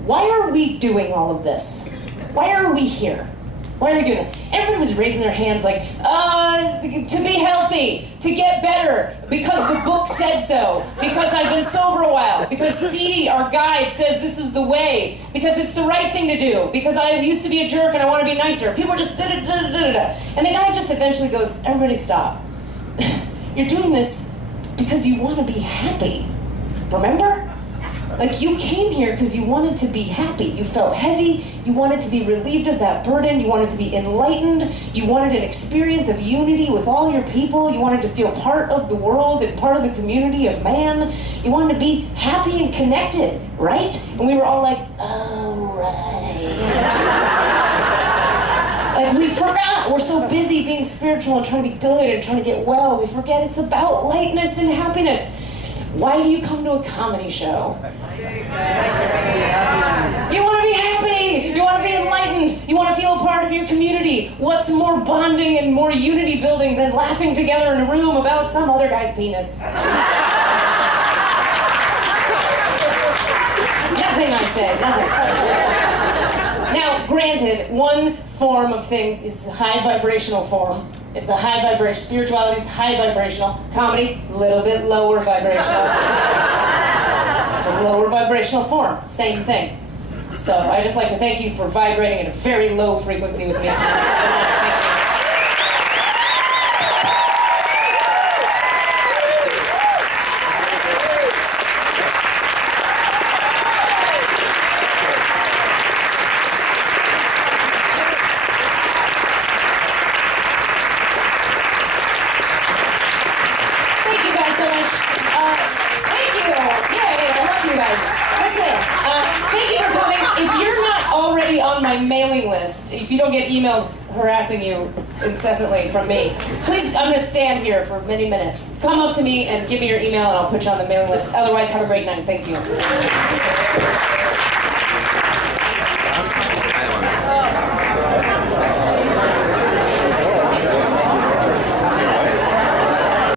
Why are we doing all of this? Why are we here? Why are we doing that? Everybody was raising their hands like, to be healthy, to get better, because the book said so, because I've been sober a while, because CD, our guide, says this is the way, because it's the right thing to do, because I used to be a jerk and I want to be nicer. People are just da-da-da-da-da-da. And the guy just eventually goes, everybody stop. You're doing this because you want to be happy. Remember? Like, you came here because you wanted to be happy. You felt heavy. You wanted to be relieved of that burden. You wanted to be enlightened. You wanted an experience of unity with all your people. You wanted to feel part of the world and part of the community of man. You wanted to be happy and connected, right? And we were all like, oh, right. Like, we forgot. We're so busy being spiritual and trying to be good and trying to get well. We forget it's about lightness and happiness. Why do you come to a comedy show? You want to be happy. You want to be enlightened. You want to feel a part of your community. What's more bonding and more unity building than laughing together in a room about some other guy's penis? Nothing, I said. Nothing. Now, granted, one form of things is a high vibrational form. It's a high vibration. Spirituality is high vibrational. Comedy, a little bit lower vibrational. It's a lower vibrational form. Same thing. So I just like to thank you for vibrating at a very low frequency with me tonight. On my mailing list, if you don't get emails harassing you incessantly from me, please, I'm going to stand here for many minutes. Come up to me and give me your email and I'll put you on the mailing list. Otherwise, have a great night. Thank you.